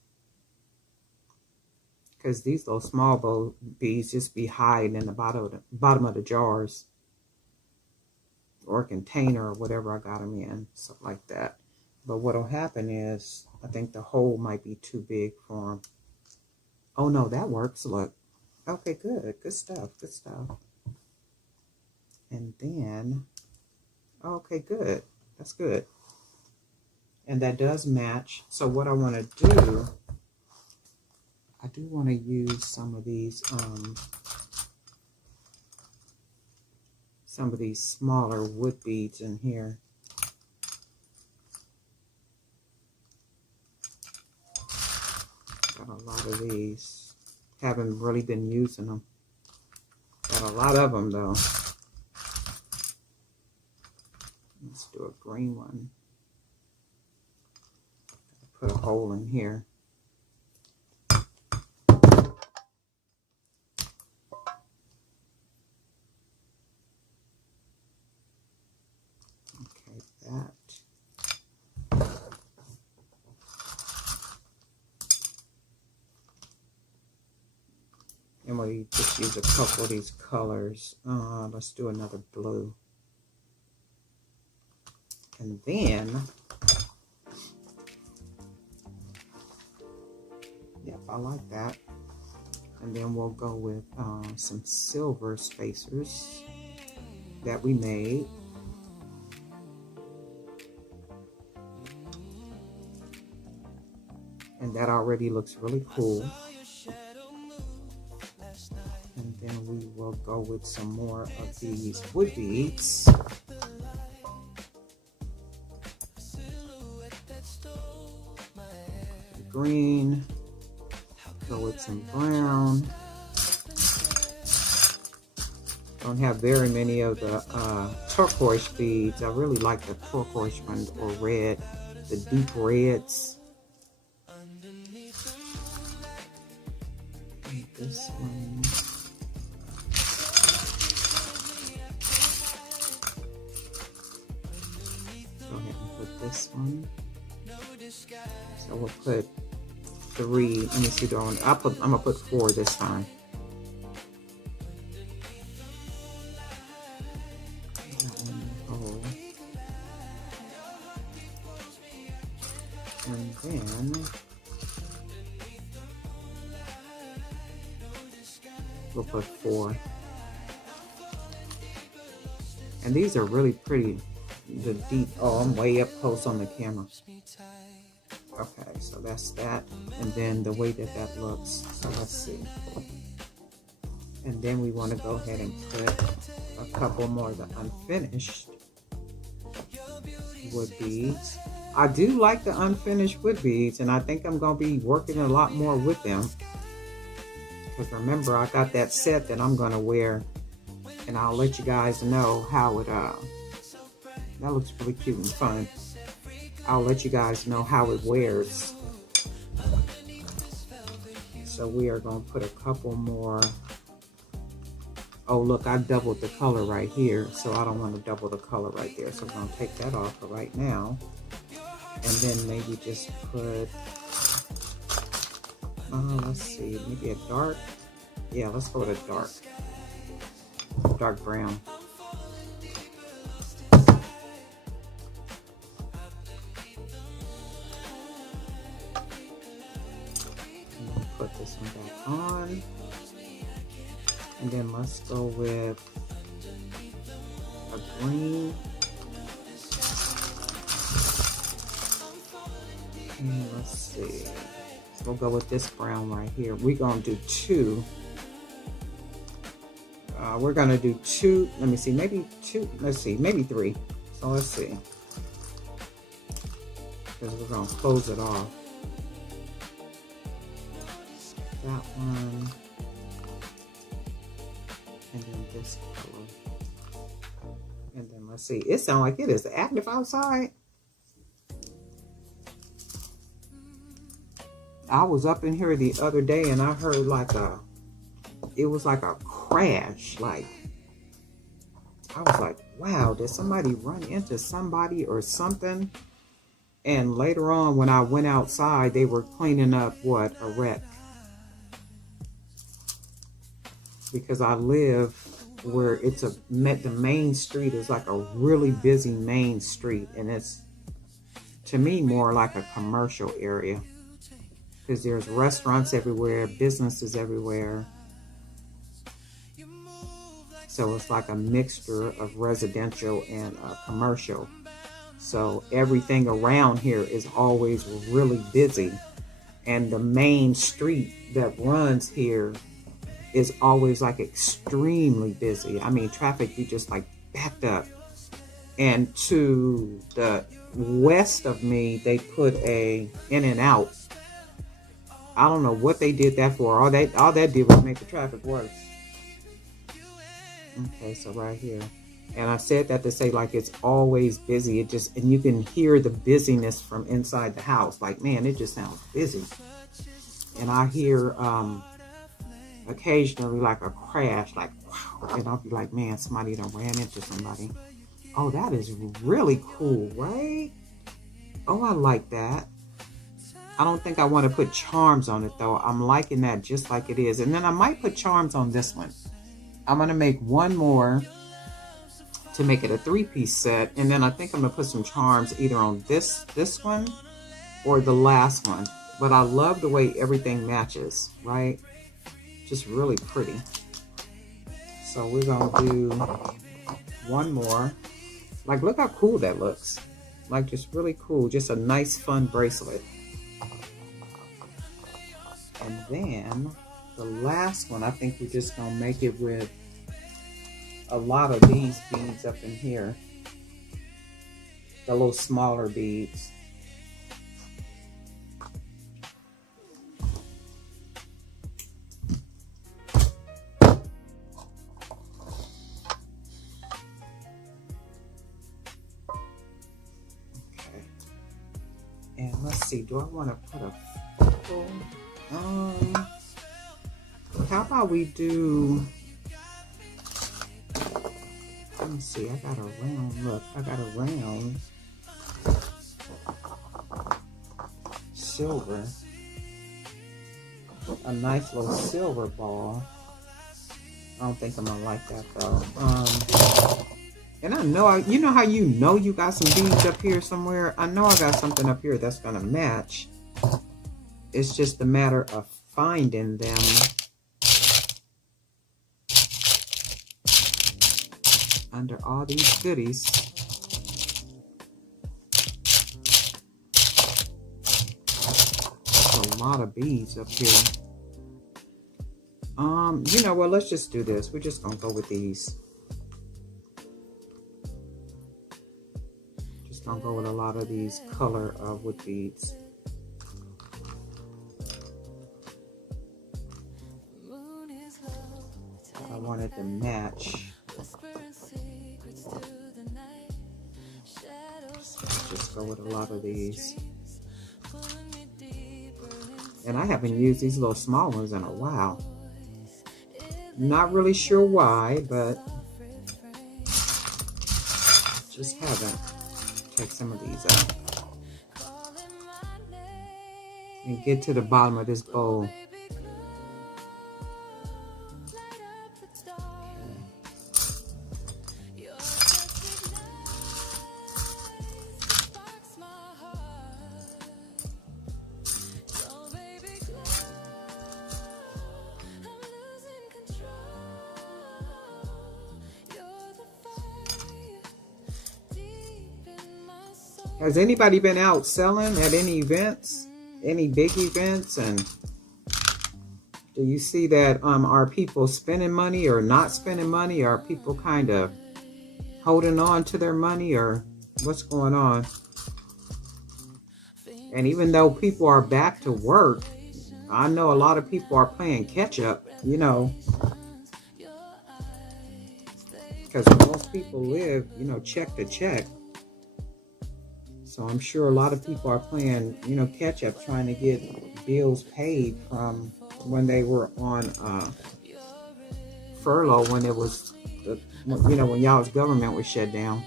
Because these little small beads just be hiding in the bottom of the jars. Or container or whatever I got them in. Something like that. But what'll happen is, I think the hole might be too big for them. Oh no, that works. Look. Okay, good. Good stuff. Good stuff. And then, okay, good. That's good. And that does match. So what I want to do, I do want to use some of these smaller wood beads in here. Got a lot of these. Haven't really been using them. Got a lot of them though. Let's do a green one. Put a hole in here. Okay, that. And we just use a couple of these colors. Let's do another blue. And then, yep, I like that. And then we'll go with some silver spacers that we made. And that already looks really cool. And then we will go with some more of these wood beads. Green, go with some brown. Don't have very many of the turquoise beads. I really like the turquoise ones, or red, the deep reds. And this one. Go ahead and put this one. So we'll put 3. Let me see, I'm gonna put 4 this time. And then we'll put 4. And these are really pretty. The deep. Oh, I'm way up close on the camera. Okay, so that's that. And then the way that that looks. So let's see. And then we want to go ahead and put a couple more of the unfinished wood beads. I do like the unfinished wood beads, and I think I'm going to be working a lot more with them. Because remember, I got that set that I'm going to wear, and I'll let you guys know how it, that looks really cute and fun. I'll let you guys know how it wears. So we are going to put a couple more. Oh, look, I doubled the color right here, so I don't want to double the color right there. So I'm going to take that off for right now. And then maybe just put, let's see, maybe a dark. Yeah, let's go with a dark brown. Put this one back on, and then let's go with a green, and let's see, we'll go with this brown right here. We're gonna do 2. We're gonna do 2. Let me see, maybe 2. Let's see, maybe 3. So let's see, because we're gonna close it off. That one, and then this color, and then let's see. It sounds like it is active outside. I was up in here the other day and I heard like it was like a crash. Like, I was like, wow, did somebody run into somebody or something? And later on, when I went outside, they were cleaning up a wreck. Because I live where it's the main street is like a really busy main street, and it's, to me, more like a commercial area, because there's restaurants everywhere, businesses everywhere, so it's like a mixture of residential and commercial. So everything around here is always really busy, and the main street that runs here is always like extremely busy. I mean, traffic be just like backed up. And to the west of me, they put a In-N-Out. I don't know what they did that for. All that did was make the traffic worse. Okay, so right here. And I said that to say, like, it's always busy. And you can hear the busyness from inside the house. Like, man, it just sounds busy. And I hear occasionally like a crash, like, wow. And I'll be like, man, somebody done ran into somebody. Oh, that is really cool, right? Oh, I like that. I don't think I want to put charms on it, though. I'm liking that just like it is. And then I might put charms on this one. I'm going to make one more to make it a 3-piece set. And then I think I'm going to put some charms either on this one or the last one. But I love the way everything matches, right? Just really pretty. So we're going to do one more. Like, look how cool that looks. Like, just really cool. Just a nice, fun bracelet. And then the last one, I think we're just gonna make it with a lot of these beads up in here, the little smaller beads. Okay, and let's see, do I want to put a full, how about we do, let me see, I got a round, look, I got a round silver, a nice little silver ball. I don't think I'm gonna like that though. And I know, you know how you know you got some beads up here somewhere? I know I got something up here that's gonna match. It's just a matter of finding them. Under all these goodies. There's a lot of beads up here. You know what, let's just do this. We're just gonna go with these. Just gonna go with a lot of these color wood beads. I wanted to match. Just go with a lot of these. And I haven't used these little small ones in a while. Not really sure why, but just haven't. Take some of these out. And get to the bottom of this bowl. Has anybody been out selling at any events, any big events? And do you see that, are people spending money or not spending money? Are people kind of holding on to their money, or what's going on? And even though people are back to work, I know a lot of people are playing catch up, you know, because most people live, you know, check to check. So I'm sure a lot of people are playing, you know, catch up, trying to get bills paid from when they were on furlough, when it was, you know, when y'all's government was shut down.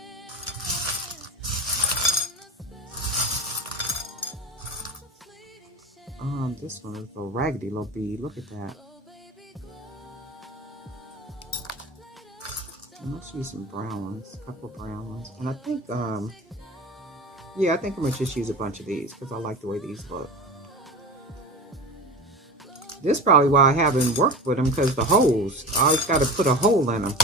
This one is a raggedy little bead. Look at that. Let's use some brown ones, a couple brown ones, and I think yeah, I think I'm going to just use a bunch of these because I like the way these look. This is probably why I haven't worked with them, because the holes. I always got to put a hole in them.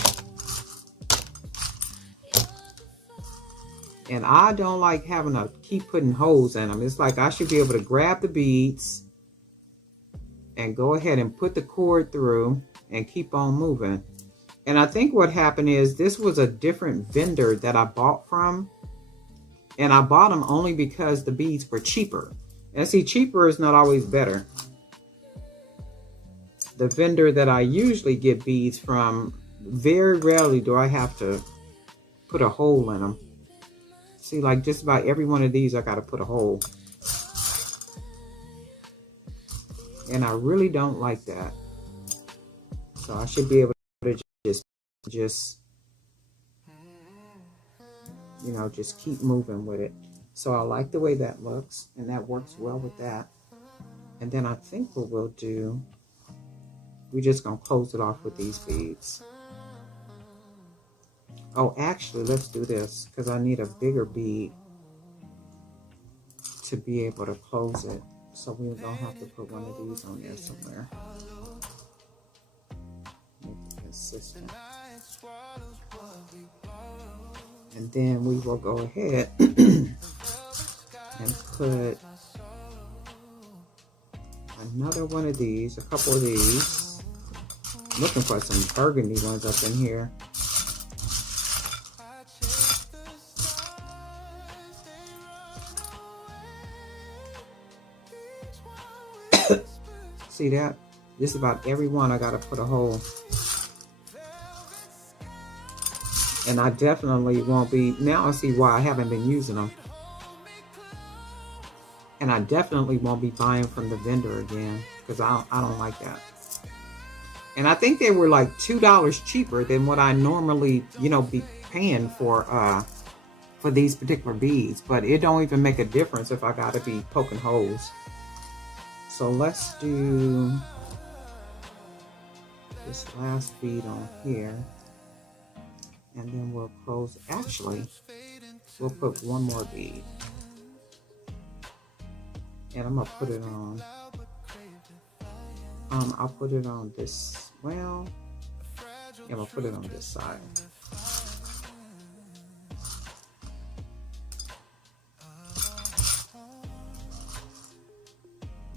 And I don't like having to keep putting holes in them. It's like I should be able to grab the beads and go ahead and put the cord through and keep on moving. And I think what happened is this was a different vendor that I bought from. And I bought them only because the beads were cheaper. And see, cheaper is not always better. The vendor that I usually get beads from, very rarely do I have to put a hole in them. See, like just about every one of these, I got to put a hole. And I really don't like that. So I should be able to just you know, just keep moving with it. So I like the way that looks, and that works well with that. And then I think what we'll do, we're just going to close it off with these beads. Oh, actually, let's do this, because I need a bigger bead to be able to close it. So we're going to have to put one of these on there somewhere. Make it consistent. And then we will go ahead and put another one of these, a couple of these. I'm looking for some burgundy ones up in here. See that? Just about every one I gotta put a hole. And I definitely won't be, now I see why I haven't been using them. And I definitely won't be buying from the vendor again, because I don't like that. And I think they were like $2 cheaper than what I normally, you know, be paying for these particular beads. But it don't even make a difference if I gotta be poking holes. So let's do this last bead on here. And then we'll close, actually, we'll put one more bead. And I'm gonna put it on, I'll put it on this, well, yeah, I'm gonna put it on this side.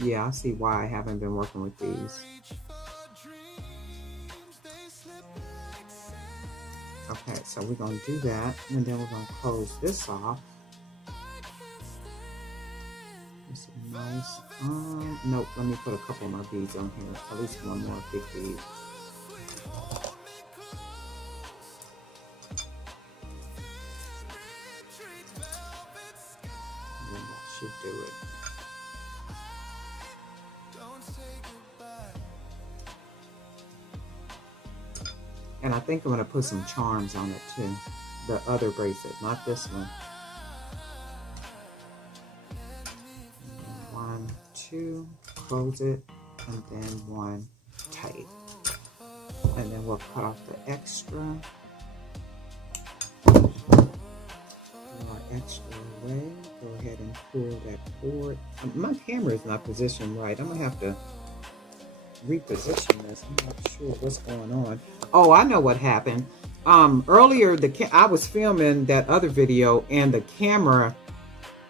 Yeah, I see why I haven't been working with these. Okay, so we're gonna do that, and then we're gonna close this off. This is nice. Nope, let me put a couple more beads on here. At least one more big bead. And then that should do it. And I think I'm going to put some charms on it too. The other bracelet, not this one. 1, 2, close it, and then 1 tight. And then we'll cut off the extra. More extra away. Go ahead and pull that cord. My camera is not positioned right. I'm going to have to reposition this. I'm not sure what's going on. Oh, I know what happened. Earlier, I was filming that other video, and the camera,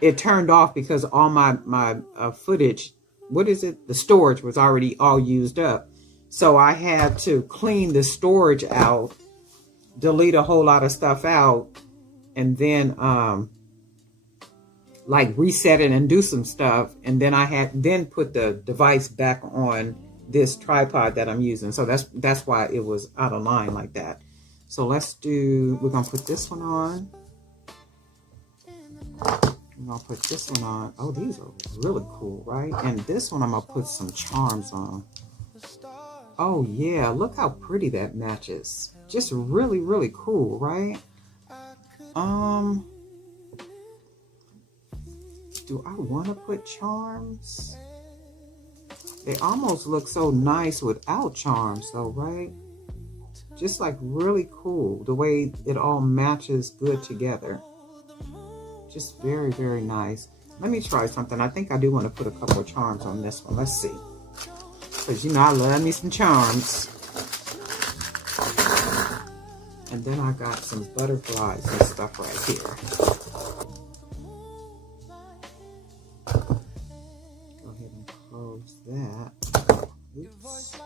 it turned off because all my footage, what is it? The storage was already all used up. So I had to clean the storage out, delete a whole lot of stuff out, and then like reset it and do some stuff. And then I had put the device back on this tripod that I'm using. So that's why it was out of line like that. So we're gonna put this one on. I'm gonna put this one on. Oh, these are really cool, right? And this one I'm gonna put some charms on. Oh yeah, look how pretty that matches. Just really, really cool, right? Do I want to put charms? They almost look so nice without charms though, right? Just like really cool, the way it all matches good together. Just very, very nice. Let me try something. I think I do want to put a couple of charms on this one. Let's see. Because you know I love me some charms. And then I got some butterflies and stuff right here. Go ahead and close that. Oops.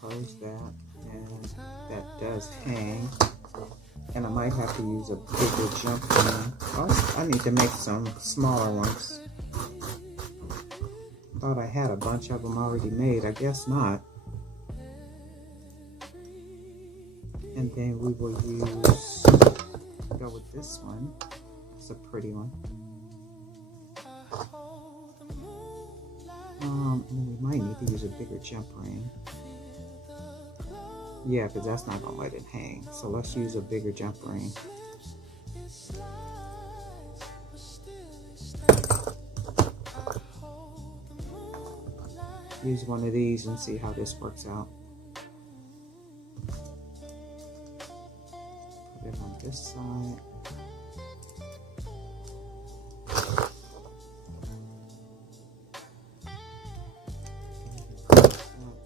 Close that, and that does hang. And I might have to use a bigger jump ring. Oh, I need to make some smaller ones. Thought I had a bunch of them already made. I guess not. And then we will go with this one. It's a pretty one. We might need to use a bigger jump ring. Yeah, because that's not going to let it hang. So let's use a bigger jump ring. Use one of these and see how this works out. Put it on this side.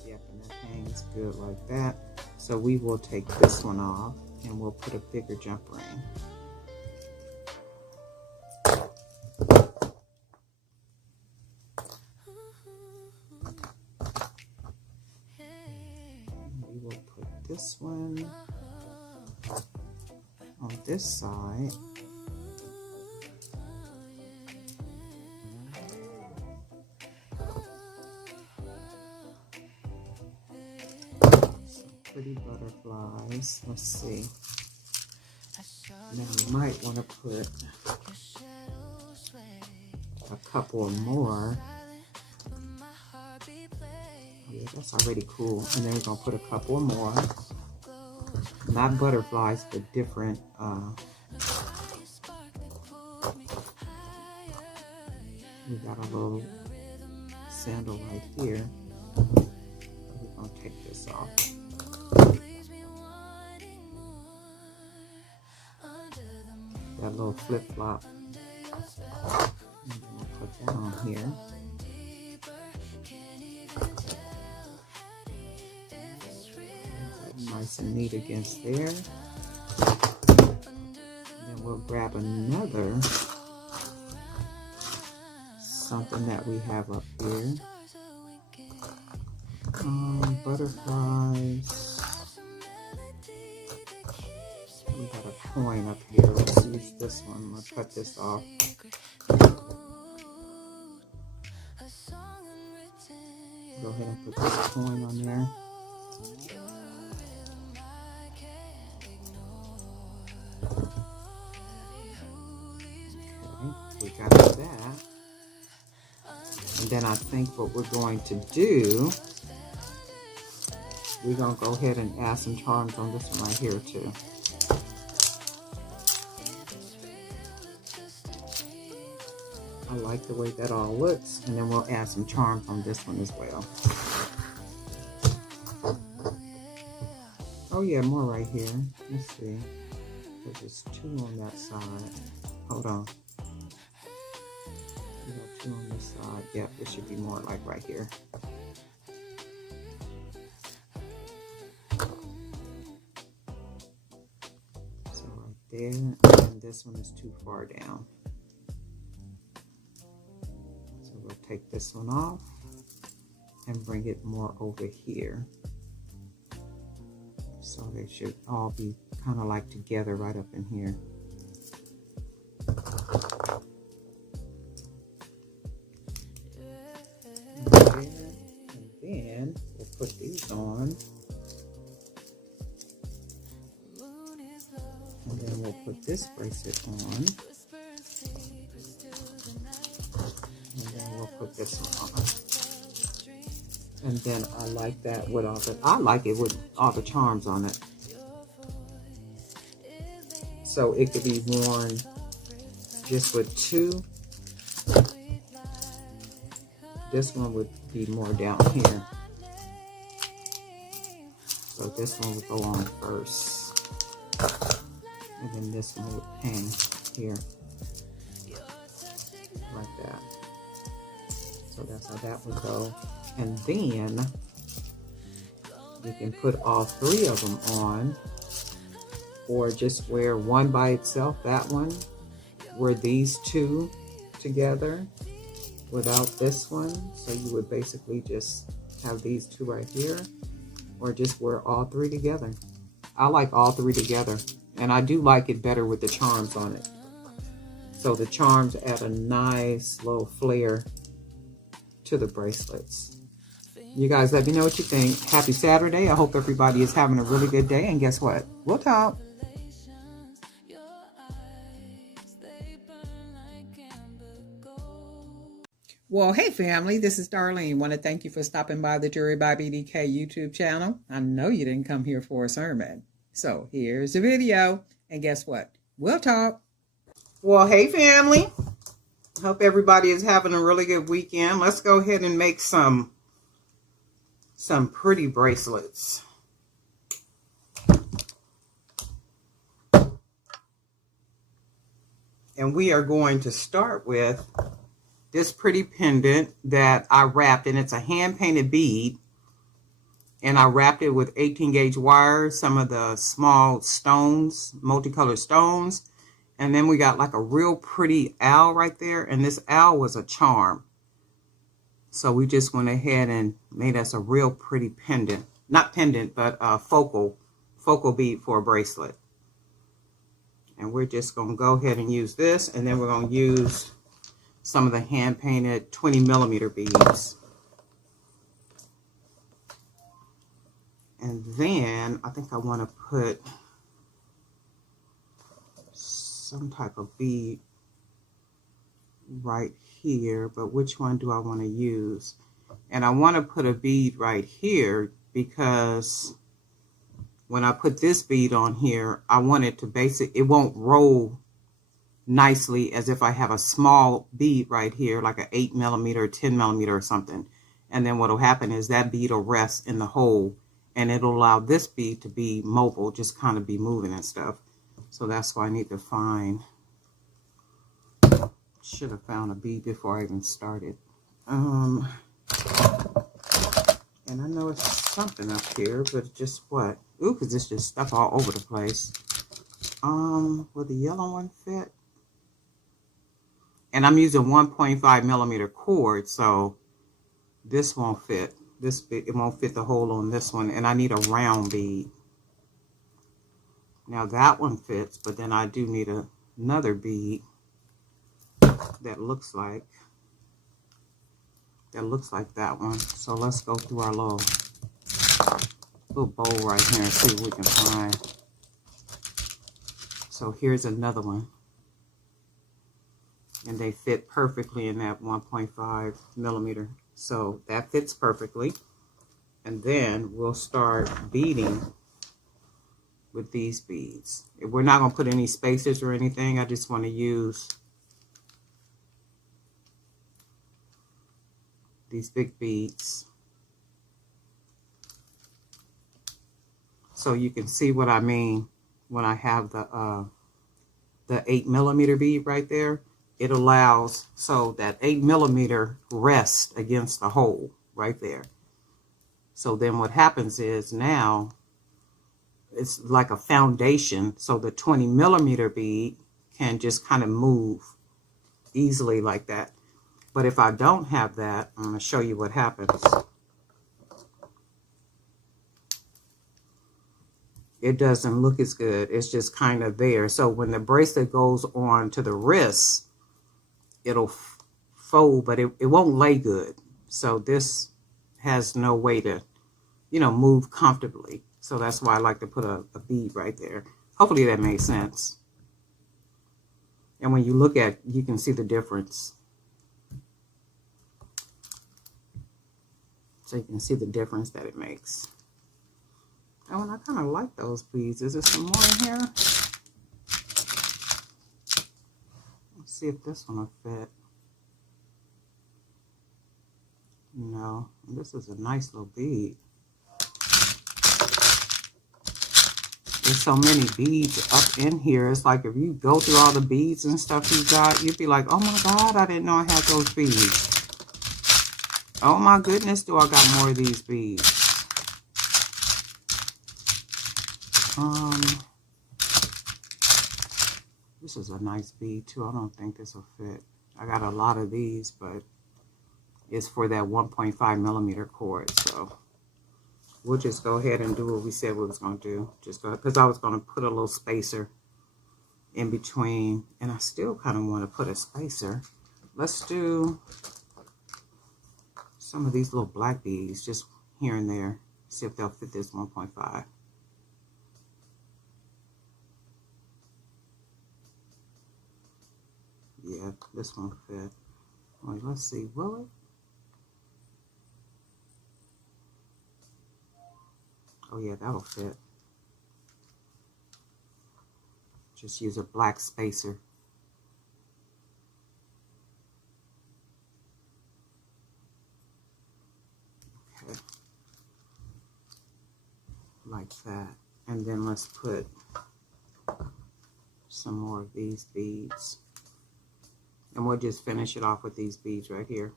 Yep, and that hangs good like that. So we will take this one off and we'll put a bigger jump ring. this one on this side. Pretty butterflies. Let's see. Now we might want to put a couple more. Yeah, that's already cool. And then we're going to put a couple more. Not butterflies, but different. We got a little sandal right here. We're going to take this off. That little flip-flop. And then we'll put that on here. Nice and neat against there. And then we'll grab another something that we have up here. Butterflies. We got a coin up here. Let's use this one. I'm going to cut this off. Go ahead and put this coin on there. Okay, we got that. And then I think what we're going to do, we're going to go ahead and add some charms on this one right here too. I like the way that all looks, and then we'll add some charms on this one as well. Oh yeah, more right here. Let's see. There's two on that side. Hold on. We got two on this side. Yep, it should be more like right here. So right there, and this one is too far down. We'll take this one off and bring it more over here. So they should all be kind of like together right up in here. And then we'll put these on. And then we'll put this bracelet on. Put this one on. And then I like that with all the, I like it with all the charms on it. So it could be worn just with two. This one would be more down here. So this one would go on first. And then this one would hang here. Like that. So that's how that would go. And then you can put all three of them on, or just wear one by itself, that one. Wear these two together without this one. So you would basically just have these two right here, or just wear all three together. I like all three together, and I do like it better with the charms on it. So the charms add a nice little flair to the bracelets. You guys let me know what you think. Happy Saturday. I hope everybody is having a really good day. And guess what? We'll talk. Well, hey family, this is Darlene. Want to thank you for stopping by the Jewelry by BDK YouTube channel. I know you didn't come here for a sermon. So here's the video. And guess what? We'll talk. Well, hey family. Hope everybody is having a really good weekend. Let's go ahead and make some pretty bracelets. And we are going to start with this pretty pendant that I wrapped, and it's a hand-painted bead. And I wrapped it with 18 gauge wire, some of the small stones, multicolored stones. And then we got like a real pretty owl right there. And this owl was a charm. So we just went ahead and made us a real pretty pendant. not pendant, but focal bead for a bracelet. And we're just going to go ahead and use this, and then we're going to use some of the hand painted 20 millimeter beads. And then I think I want to put some type of bead right here, but which one do I want to use? And I want to put a bead right here because when I put this bead on here, I want it to it won't roll nicely as if I have a small bead right here, like an 8 millimeter, 10 millimeter or something. And then what will happen is that bead will rest in the hole, and it'll allow this bead to be mobile, just kind of be moving and stuff. So that's why I need to find, should have found a bead before I even started. And I know it's something up here, but just what? Ooh, because it's just stuff all over the place. Will the yellow one fit? And I'm using 1.5 millimeter cord, so this won't fit. It won't fit the hole on this one, and I need a round bead. Now that one fits, but then I do need another bead that looks like that one. So let's go through our little bowl right here and see what we can find. So here's another one, and they fit perfectly in that 1.5 millimeter. So that fits perfectly. And then we'll start beading with these beads. We're not going to put any spacers or anything. I just want to use these big beads so you can see what I mean when I have the 8 millimeter bead right there. It allows so that 8 millimeter rests against the hole right there. So then what happens is now it's like a foundation, so the 20 millimeter bead can just kind of move easily like that. But if I don't have that, I'm going to show you what happens. It doesn't look as good. It's just kind of there. So when the bracelet goes on to the wrist, it'll fold, but it won't lay good. So this has no way to, move comfortably. So that's why I like to put a bead right there. Hopefully that makes sense. And when you look at, you can see the difference. So you can see the difference that it makes. Oh, and I kind of like those beads. Is there some more in here? Let's see if this one will fit. No, this is a nice little bead. There's so many beads up in here. It's like if you go through all the beads and stuff you got, you'd be like, oh my God, I didn't know I had those beads. Oh my goodness, do I got more of these beads. This is a nice bead too. I don't think this will fit. I got a lot of these, but it's for that 1.5 millimeter cord. So we'll just go ahead and do what we said we was going to do. Just go, because I was going to put a little spacer in between, and I still kind of want to put a spacer. Let's do some of these little black beads just here and there. See if they'll fit this 1.5. Yeah, this one fit. Wait, let's see. Will it? Oh yeah, that'll fit. Just use a black spacer. Okay. Like that. And then let's put some more of these beads. And we'll just finish it off with these beads right here.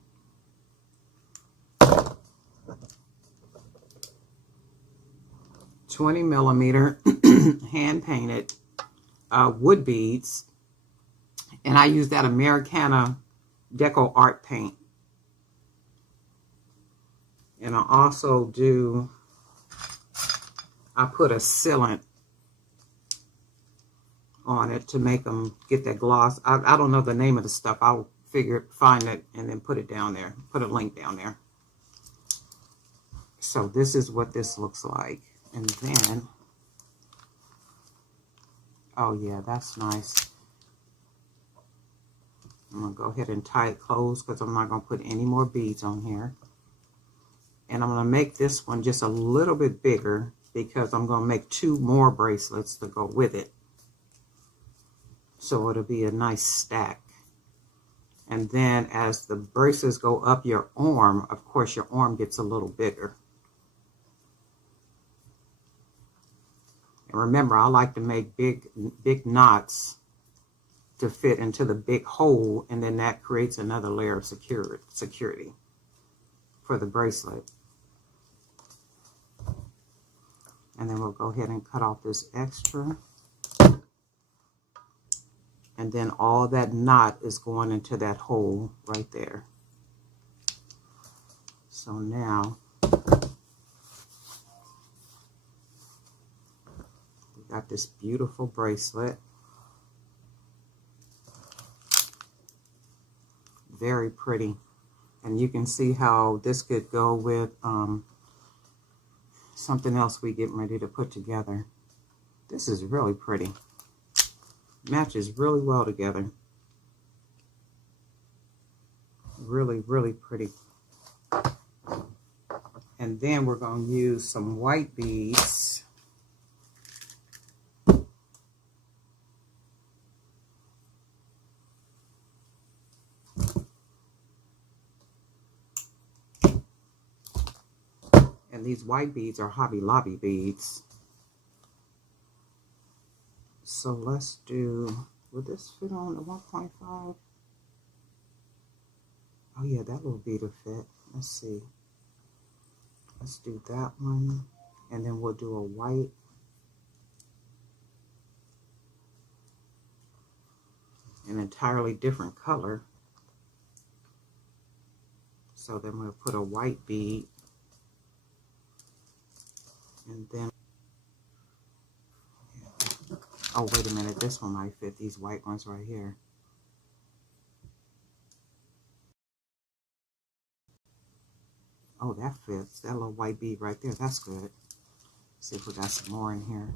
$20 millimeter hand painted wood beads, and I use that Americana Deco Art paint. And I also do I put a sealant on it to make them get that gloss. I don't know the name of the stuff. I'll find it and then put it down there. Put a link down there. So this is what this looks like. And then, oh yeah, that's nice. I'm going to go ahead and tie it closed because I'm not going to put any more beads on here. And I'm going to make this one just a little bit bigger because I'm going to make 2 more bracelets to go with it. So it'll be a nice stack. And then as the bracelets go up your arm, of course your arm gets a little bigger. And remember, I like to make big knots to fit into the big hole, and then that creates another layer of security for the bracelet. And then we'll go ahead and cut off this extra. And then all that knot is going into that hole right there. So now we got this beautiful bracelet. Very pretty. And you can see how this could go with something else we get ready to put together. This is really pretty. Matches really well together. Really, really pretty. And then we're going to use some white beads. And these white beads are Hobby Lobby beads. So let's do, will this fit on the 1.5? Oh yeah, that little bead will fit. Let's see. Let's do that one. And then we'll do a white. An entirely different color. So then we'll put a white bead. And then, oh, wait a minute, this one might fit, these white ones right here. Oh, that fits. That little white bead right there, that's good. See if we got some more in here.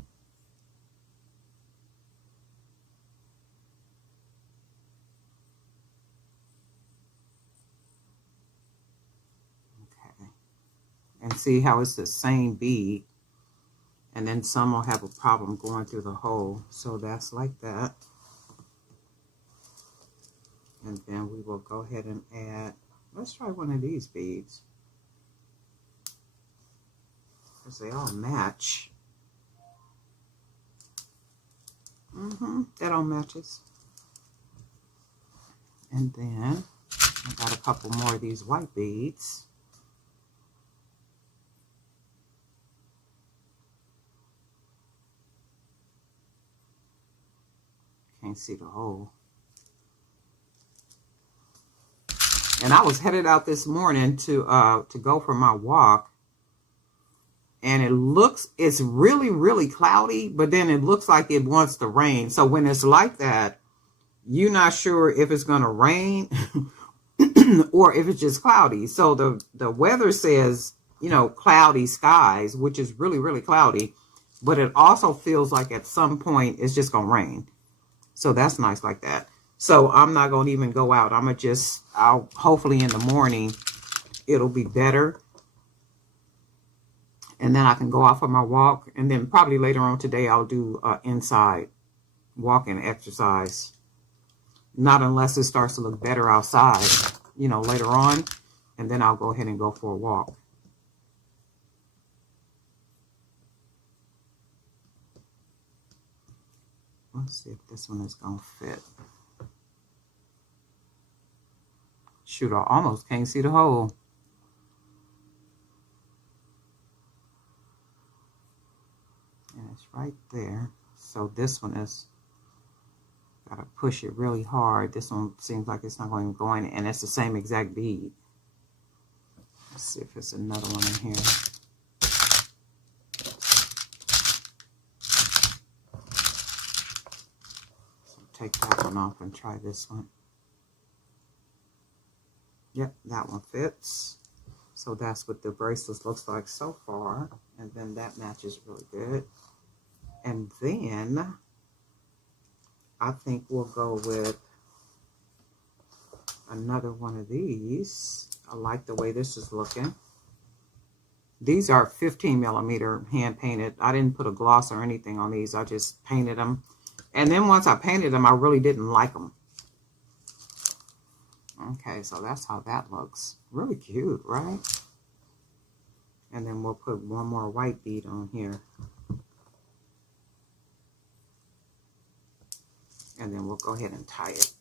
Okay. And see how it's the same bead. And then some will have a problem going through the hole. So that's like that. And then we will go ahead and add, let's try one of these beads. Because they all match. That all matches. And then I got a couple more of these white beads. Can't see the hole. And I was headed out this morning to go for my walk. And it's really, really cloudy, but then it looks like it wants to rain. So when it's like that, you're not sure if it's going to rain or if it's just cloudy. So the weather says, you know, cloudy skies, which is really, really cloudy. But it also feels like at some point it's just going to rain. So that's nice like that. So I'm not going to even go out. I'll hopefully in the morning, it'll be better. And then I can go out for my walk. And then probably later on today, I'll do inside walking exercise. Not unless it starts to look better outside, you know, later on. And then I'll go ahead and go for a walk. Let's see if this one is going to fit. Shoot, I almost can't see the hole. And it's right there. So this one is, got to push it really hard. This one seems like it's not going to go in, and it's the same exact bead. Let's see if it's another one in here. take that one off and try this one. Yep, that one fits. So that's what the bracelet looks like so far. And then that matches really good. And then I think we'll go with another one of these. I like the way this is looking. These are 15 millimeter hand painted. I didn't put a gloss or anything on these. I just painted them. And then once I painted them, I really didn't like them. Okay, so that's how that looks. Really cute, right? And then we'll put one more white bead on here. And then we'll go ahead and tie it.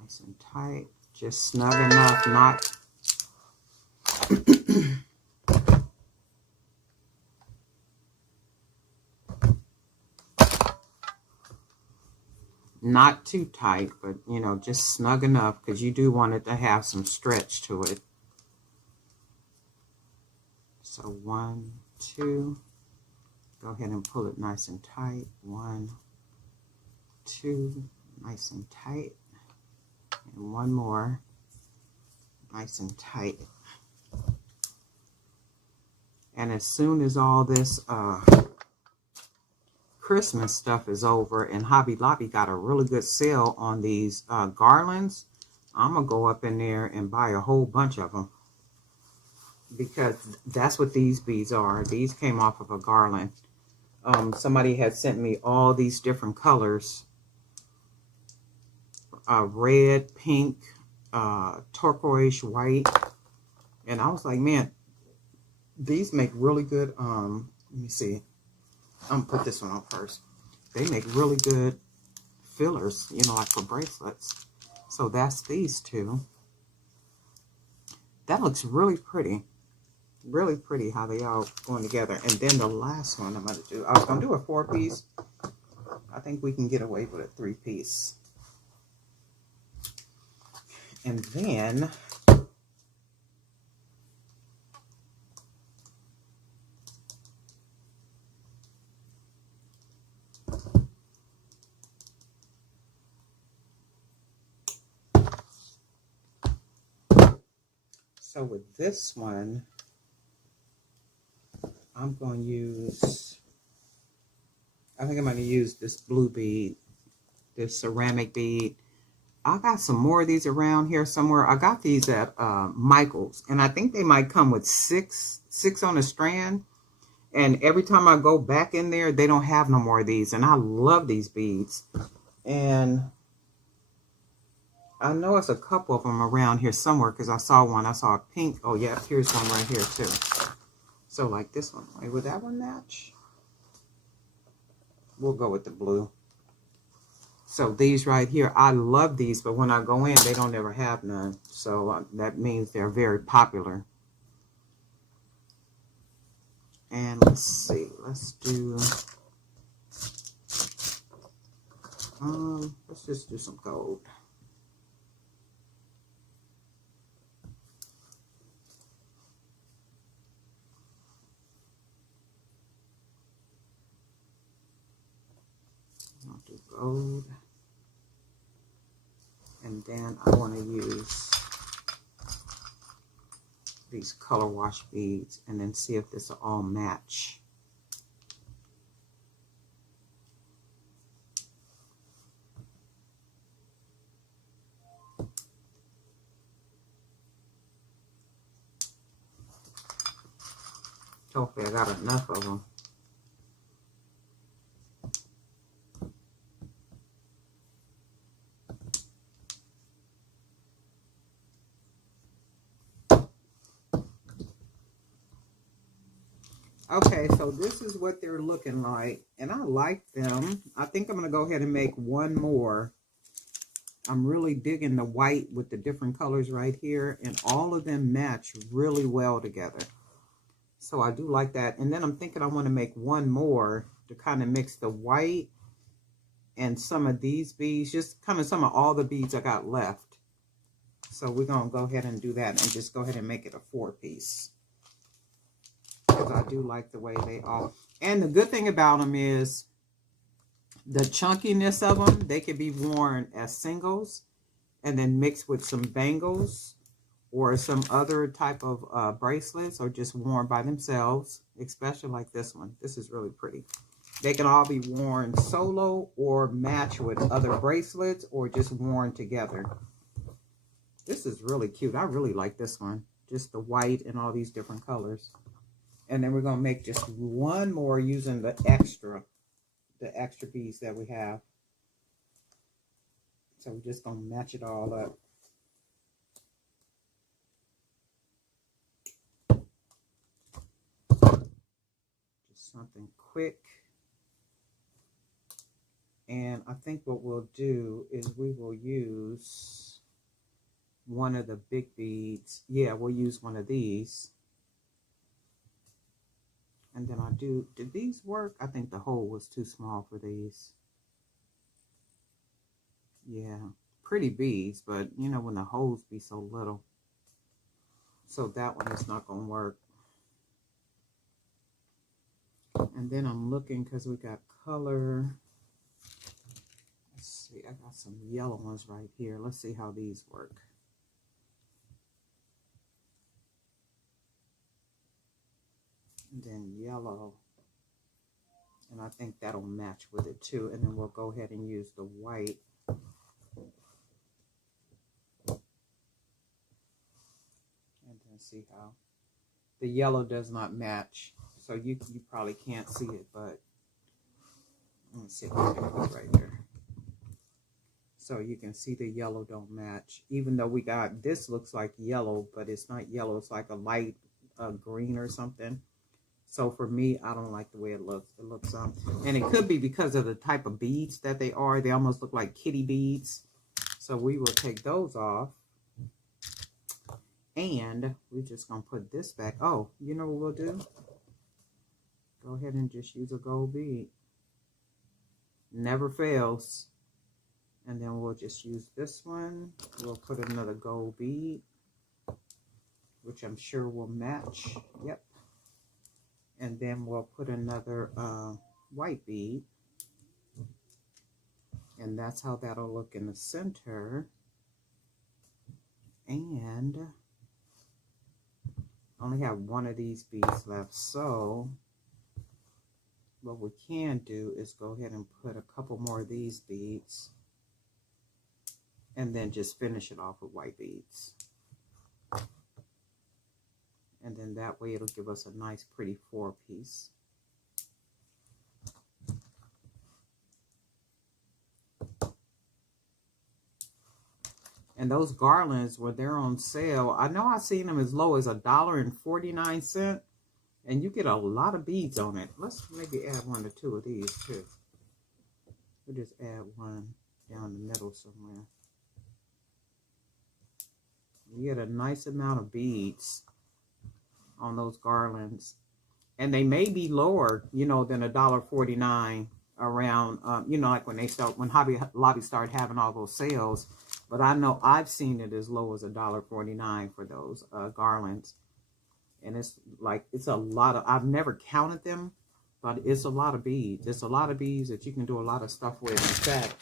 Nice and tight. Just snug enough, not... not too tight, but, you know, just snug enough because you do want it to have some stretch to it. So 1, 2, go ahead and pull it nice and tight. 1, 2, nice and tight. And one more, nice and tight. And as soon as all this Christmas stuff is over and Hobby Lobby got a really good sale on these garlands, I'm gonna go up in there and buy a whole bunch of them, because that's what these beads are. These came off of a garland. Somebody had sent me all these different colors, red, pink, turquoise, white, and I was like, man, these make really good, let me see, I'm gonna put this one on first. They make really good fillers, you know, like for bracelets. So that's these two. That looks really pretty. Really pretty how they all going together. And then the last one I'm gonna do, I was gonna do a 4-piece. I think we can get away with a 3-piece. And then so with this one, I'm going to use, I think I'm going to use this blue bead, this ceramic bead. I got some more of these around here somewhere. I got these at Michael's, and I think they might come with six on a strand. And every time I go back in there, they don't have no more of these. And I love these beads. And I know it's a couple of them around here somewhere because I saw one. I saw a pink. Oh, yeah, here's one right here, too. So, like this one. Wait, would that one match? We'll go with the blue. So, these right here, I love these, but when I go in, they don't ever have none. So, that means they're very popular. And let's see. Let's do... let's just do some gold. I'll do gold. And then I want to use these color wash beads and then see if this will all match. Hopefully I got enough of them. Okay, so this is what they're looking like, and I like them. I think I'm going to go ahead and make one more. I'm really digging the white with the different colors right here, and all of them match really well together. So I do like that. And then I'm thinking I want to make one more to kind of mix the white and some of these beads, just kind of some of all the beads I got left. So we're going to go ahead and do that and just go ahead and make it a 4-piece. Because I do like the way they all... And the good thing about them is the chunkiness of them. They can be worn as singles and then mixed with some bangles or some other type of bracelets, or just worn by themselves, especially like this one. This is really pretty. They can all be worn solo or match with other bracelets or just worn together. This is really cute. I really like this one. Just the white and all these different colors. And then we're going to make just one more using the extra beads that we have. So we're just going to match it all up. Just something quick. And I think what we'll do is we will use one of the big beads. Yeah, we'll use one of these. And then did these work? I think the hole was too small for these. Yeah, pretty beads, but you know when the holes be so little. So that one is not going to work. And then I'm looking because we got color. Let's see, I got some yellow ones right here. Let's see how these work. And then yellow. And I think that'll match with it too. And then we'll go ahead and use the white. And then see how the yellow does not match. So you probably can't see it, but let me see if I can put it right there. So you can see the yellow don't match. Even though we got, this looks like yellow, but it's not yellow. It's like a light green or something. So for me, I don't like the way it looks. It looks, and it could be because of the type of beads that they are. They almost look like kitty beads. So we will take those off. And we're just going to put this back. Oh, you know what we'll do? Go ahead and just use a gold bead. Never fails. And then we'll just use this one. We'll put another gold bead, which I'm sure will match. Yep. And then we'll put another white bead. And that's how that'll look in the center. And I only have one of these beads left. So what we can do is go ahead and put a couple more of these beads. And then just finish it off with white beads. And then that way it'll give us a nice pretty 4-piece. And those garlands, were they're on sale, I know I've seen them as low as $1.49. And you get a lot of beads on it. Let's maybe add 1 or 2 of these too. We'll just add one down the middle somewhere. You get a nice amount of beads on those garlands, and they may be lower, you know, than $1.49 around, you know, like when Hobby Lobby started having all those sales. But I know I've seen it as low as $1.49 for those garlands, and it's a lot of. I've never counted them, but it's a lot of beads. It's a lot of beads that you can do a lot of stuff with. In fact,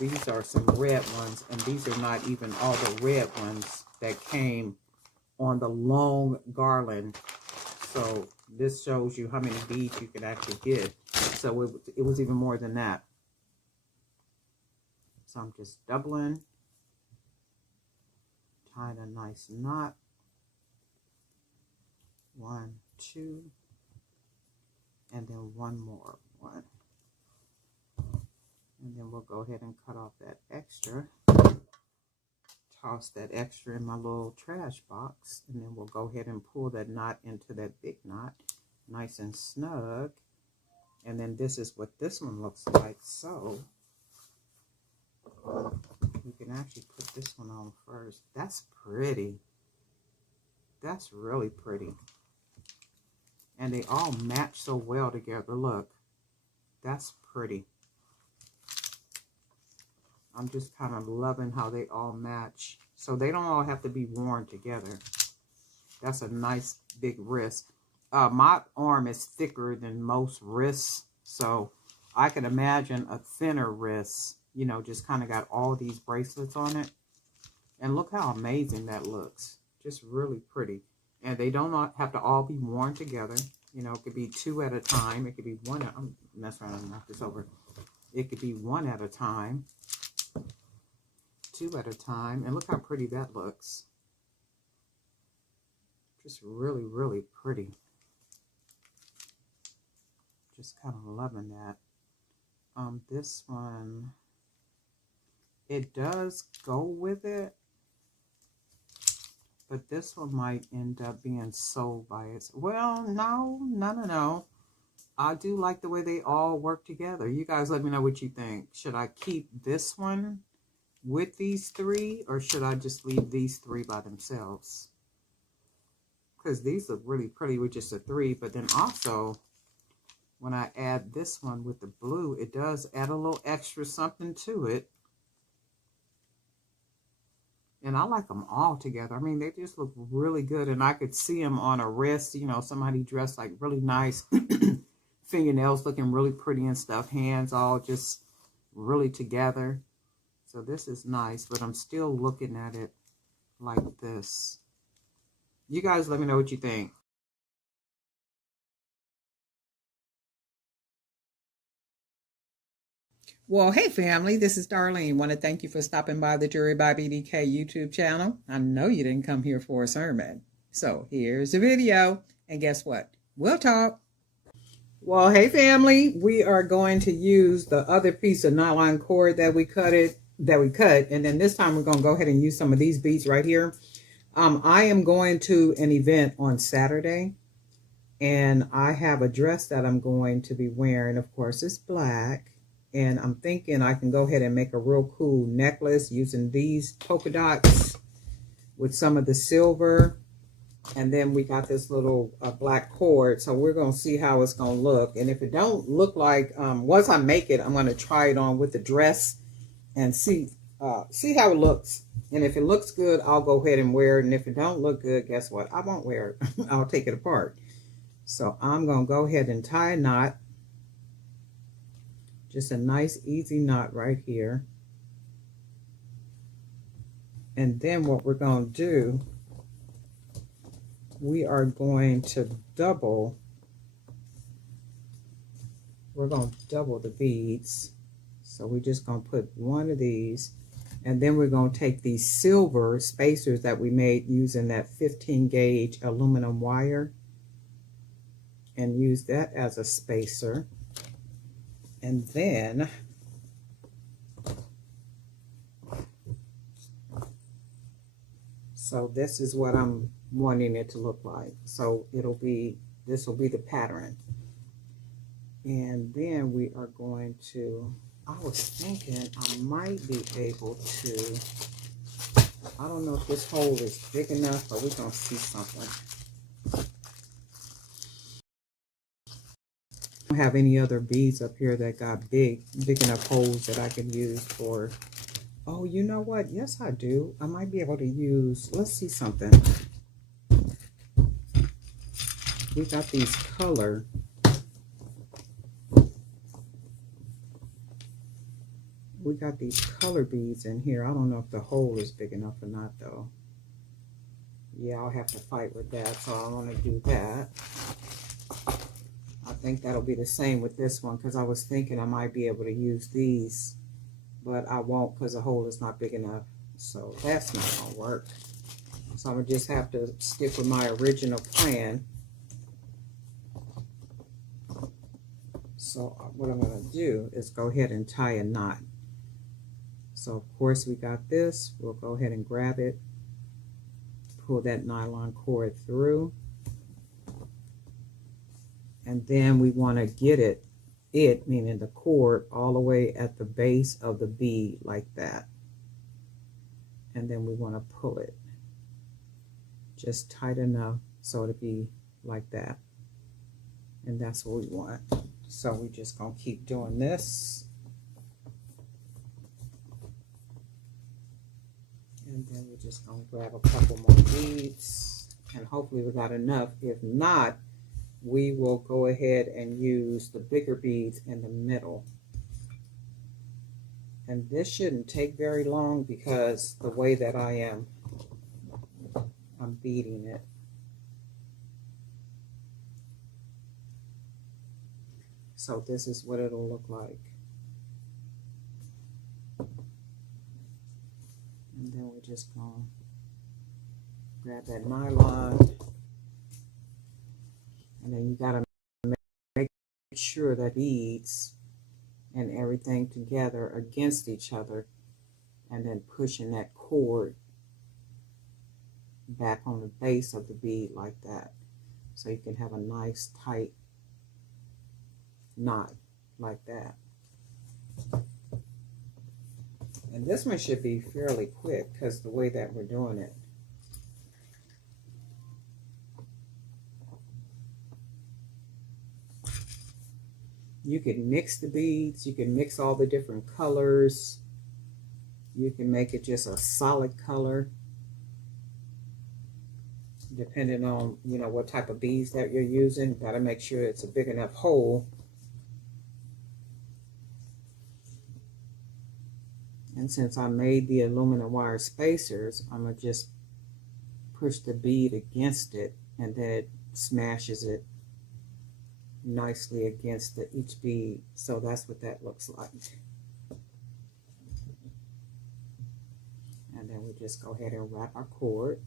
these are some red ones, and these are not even all the red ones that came on the long garland. So this shows you how many beads you can actually get. So it was even more than that. So I'm just doubling, tying a nice knot. 1, 2, and then one more. 1. And then we'll go ahead and cut off that extra. Toss that extra in my little trash box. And then we'll go ahead and pull that knot into that big knot. Nice and snug. And then this is what this one looks like. So you can actually put this one on first. That's pretty. That's really pretty. And they all match so well together. Look. That's pretty. I'm just kind of loving how they all match. So they don't all have to be worn together. That's a nice big wrist. My arm is thicker than most wrists, so I can imagine a thinner wrist, you know, just kind of got all these bracelets on it. And look how amazing that looks. Just really pretty. And they don't have to all be worn together. You know, it could be 2 at a time. It could be 1. I'm messing around and knock this over. It could be 1 at a time. 2 at a time. And look how pretty that looks. Just really, really pretty. Just kind of loving that. This one, it does go with it, but this one might end up being sold by its. Well, no. I do like the way they all work together. You guys let me know what you think. Should I keep this one with these 3, or should I just leave these 3 by themselves? Because these look really pretty with just a 3, but then also when I add this one with the blue, it does add a little extra something to it. And I like them all together. I mean, they just look really good. And I could see them on a wrist, you know, somebody dressed like really nice. Fingernails looking really pretty and stuff. Hands all just really together. So this is nice, but I'm still looking at it like this. You guys let me know what you think. Well, hey family, this is Darlene. Want to thank you for stopping by the Jewelry by BDK YouTube channel. I know you didn't come here for a sermon. So here's the video. And guess what? We'll talk. Well, hey family, we are going to use the other piece of nylon cord that we cut, and then this time we're going to go ahead and use some of these beads right here. I am going to an event on Saturday, and I have a dress that I'm going to be wearing. Of course, it's black. And I'm thinking I can go ahead and make a real cool necklace using these polka dots with some of the silver. And then we got this little black cord. So we're going to see how it's going to look. And if it don't look like, once I make it, I'm going to try it on with the dress and see how it looks. And if it looks good, I'll go ahead and wear it. And if it don't look good, guess what? I won't wear it. I'll take it apart. So I'm going to go ahead and tie a knot. Just a nice easy knot right here. And then what we're going to do, we are going to double. We're going to double the beads. So we're just going to put one of these. And then we're going to take these silver spacers that we made using that 15 gauge aluminum wire and use that as a spacer. And then so this is what I'm wanting it to look like. So this will be the pattern. And then we are going to, I was thinking I might be able to, I don't know if this hole is big enough, but we're going to see something. I don't have any other beads up here that got big enough holes that I can use for. Oh, you know what? Yes, I do. I might be able to use, let's see something. We got these color. We got these color beads in here. I don't know if the hole is big enough or not, though. Yeah, I'll have to fight with that, so I want to do that. I think that'll be the same with this one, because I was thinking I might be able to use these, but I won't because the hole is not big enough. So that's not going to work. So I'm going to just have to stick with my original plan. So what I'm going to do is go ahead and tie a knot. So of course we got this. We'll go ahead and grab it, pull that nylon cord through. And then we want to get it, meaning the cord, all the way at the base of the bead like that. And then we want to pull it just tight enough so it'll be like that. And that's what we want. So we're just going to keep doing this. And then we're just going to grab a couple more beads, and hopefully we got enough. If not, we will go ahead and use the bigger beads in the middle. And this shouldn't take very long because the way that I'm beading it. So this is what it'll look like. And then we're just going to grab that nylon. And then you got to make sure that beads and everything together against each other, and then pushing that cord back on the base of the bead like that, so you can have a nice tight knot like that. And this one should be fairly quick because the way that we're doing it. You can mix the beads, you can mix all the different colors, you can make it just a solid color depending on, you know, what type of beads that you're using. Got to make sure it's a big enough hole. And since I made the aluminum wire spacers, I'm going to just push the bead against it, and then it smashes it nicely against each bead. So that's what that looks like. And then we just go ahead and wrap our cord.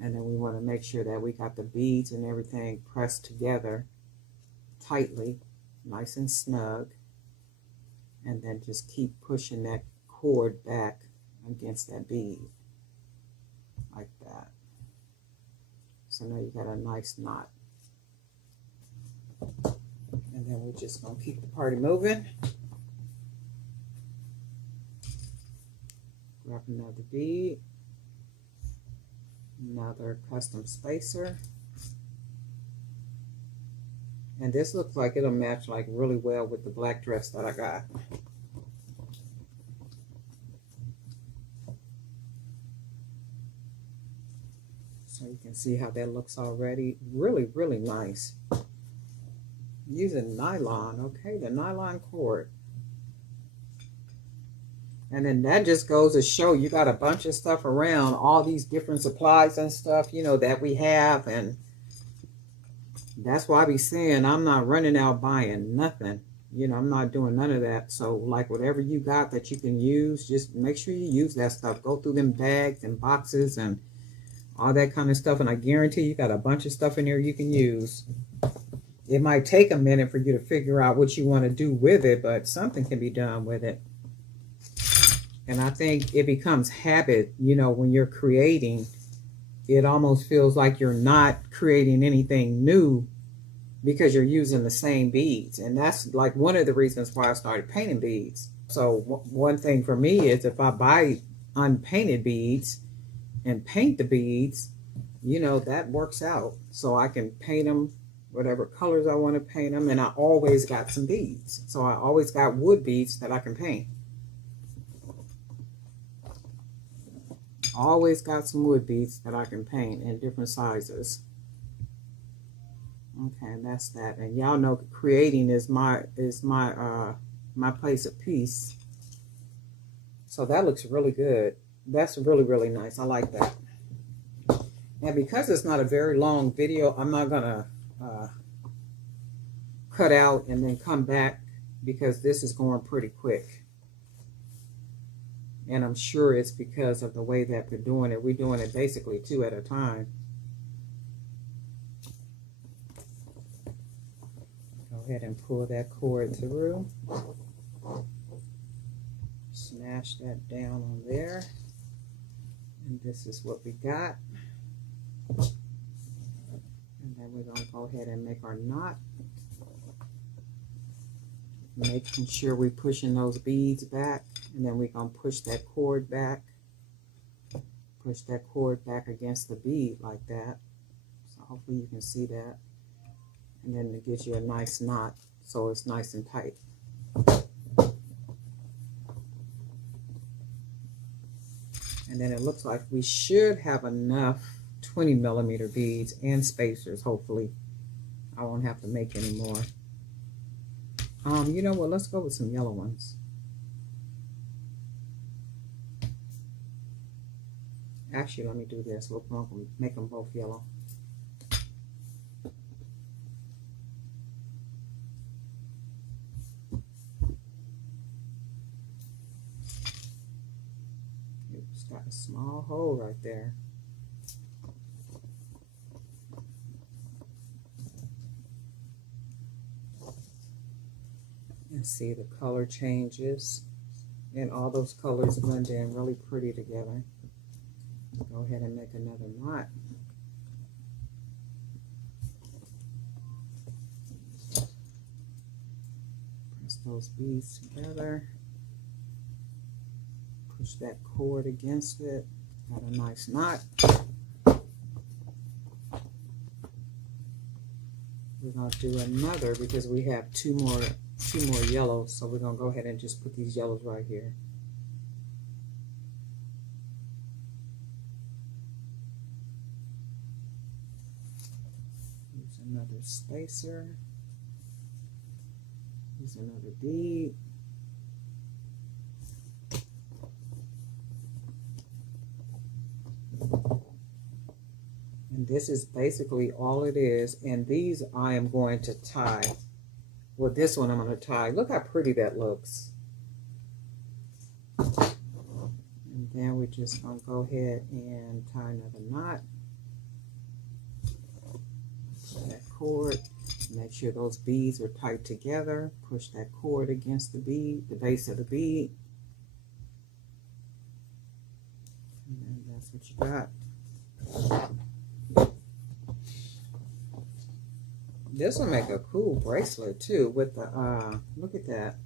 And then we want to make sure that we got the beads and everything pressed together tightly, nice and snug. And then just keep pushing that cord back against that bead like that. So now you got a nice knot. And then we're just going to keep the party moving. Grab another bead, another custom spacer. And this looks like it'll match like really well with the black dress that I got. So you can see how that looks already. Really, really nice. Using nylon, okay, the nylon cord. And then that just goes to show you got a bunch of stuff around, all these different supplies and stuff, you know, that we have. And that's why I be saying I'm not running out buying nothing. You know, I'm not doing none of that. So like whatever you got that you can use, just make sure you use that stuff. Go through them bags and boxes and all that kind of stuff. And I guarantee you got a bunch of stuff in there you can use. It might take a minute for you to figure out what you want to do with it, but something can be done with it. And I think it becomes habit, you know, when you're creating, it almost feels like you're not creating anything new because you're using the same beads. And that's like one of the reasons why I started painting beads. So one thing for me is if I buy unpainted beads and paint the beads, you know, that works out. So I can paint them whatever colors I want to paint them. And I always got some beads. So I always got wood beads that I can paint. Always got some wood beads that I can paint in different sizes. Okay, and that's that. And y'all know creating is my place of peace. So that looks really good. That's really, really nice. I like that. And because it's not a very long video, I'm not gonna cut out and then come back because this is going pretty quick. And I'm sure it's because of the way that we're doing it. We're doing it basically 2 at a time. Go ahead and pull that cord through. Smash that down on there. And this is what we got. And then we're going to go ahead and make our knot. Making sure we're pushing those beads back. And then we're going to push that cord back. Push that cord back against the bead like that. So hopefully you can see that. And then it gives you a nice knot so it's nice and tight. And then it looks like we should have enough 20mm beads and spacers, hopefully. I won't have to make any more. You know what? Let's go with some yellow ones. Actually, let me do this. We'll make them both yellow. It's got a small hole right there. And see the color changes. And all those colors blend in really pretty together. Go ahead and make another knot. Press those beads together. Push that cord against it. Got a nice knot. We're going to do another because we have two more yellows. So we're going to go ahead and just put these yellows right here. Another spacer. Here's another bead. And this is basically all it is. And these I am going to tie. Well, this one I'm going to tie. Look how pretty that looks. And then we're just going to go ahead and tie another knot. That cord, make sure those beads are tight together. Push that cord against the bead, the base of the bead, and that's what you got. This will make a cool bracelet too with the look at that,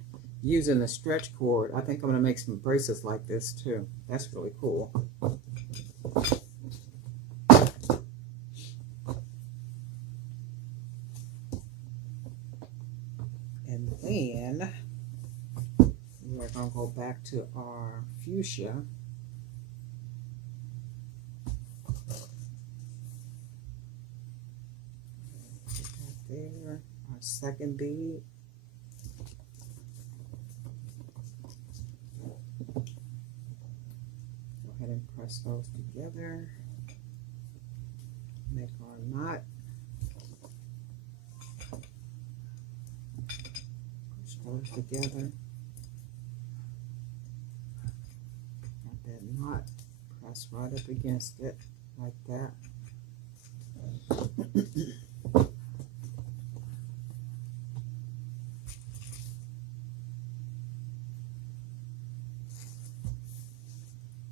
using the stretch cord. I think I'm gonna make some bracelets like this too. That's really cool. And then we're going to go back to our fuchsia. Put that there, our second bead. Go ahead and press those together. Make our knot. Those together. Got that knot. Press right up against it like that.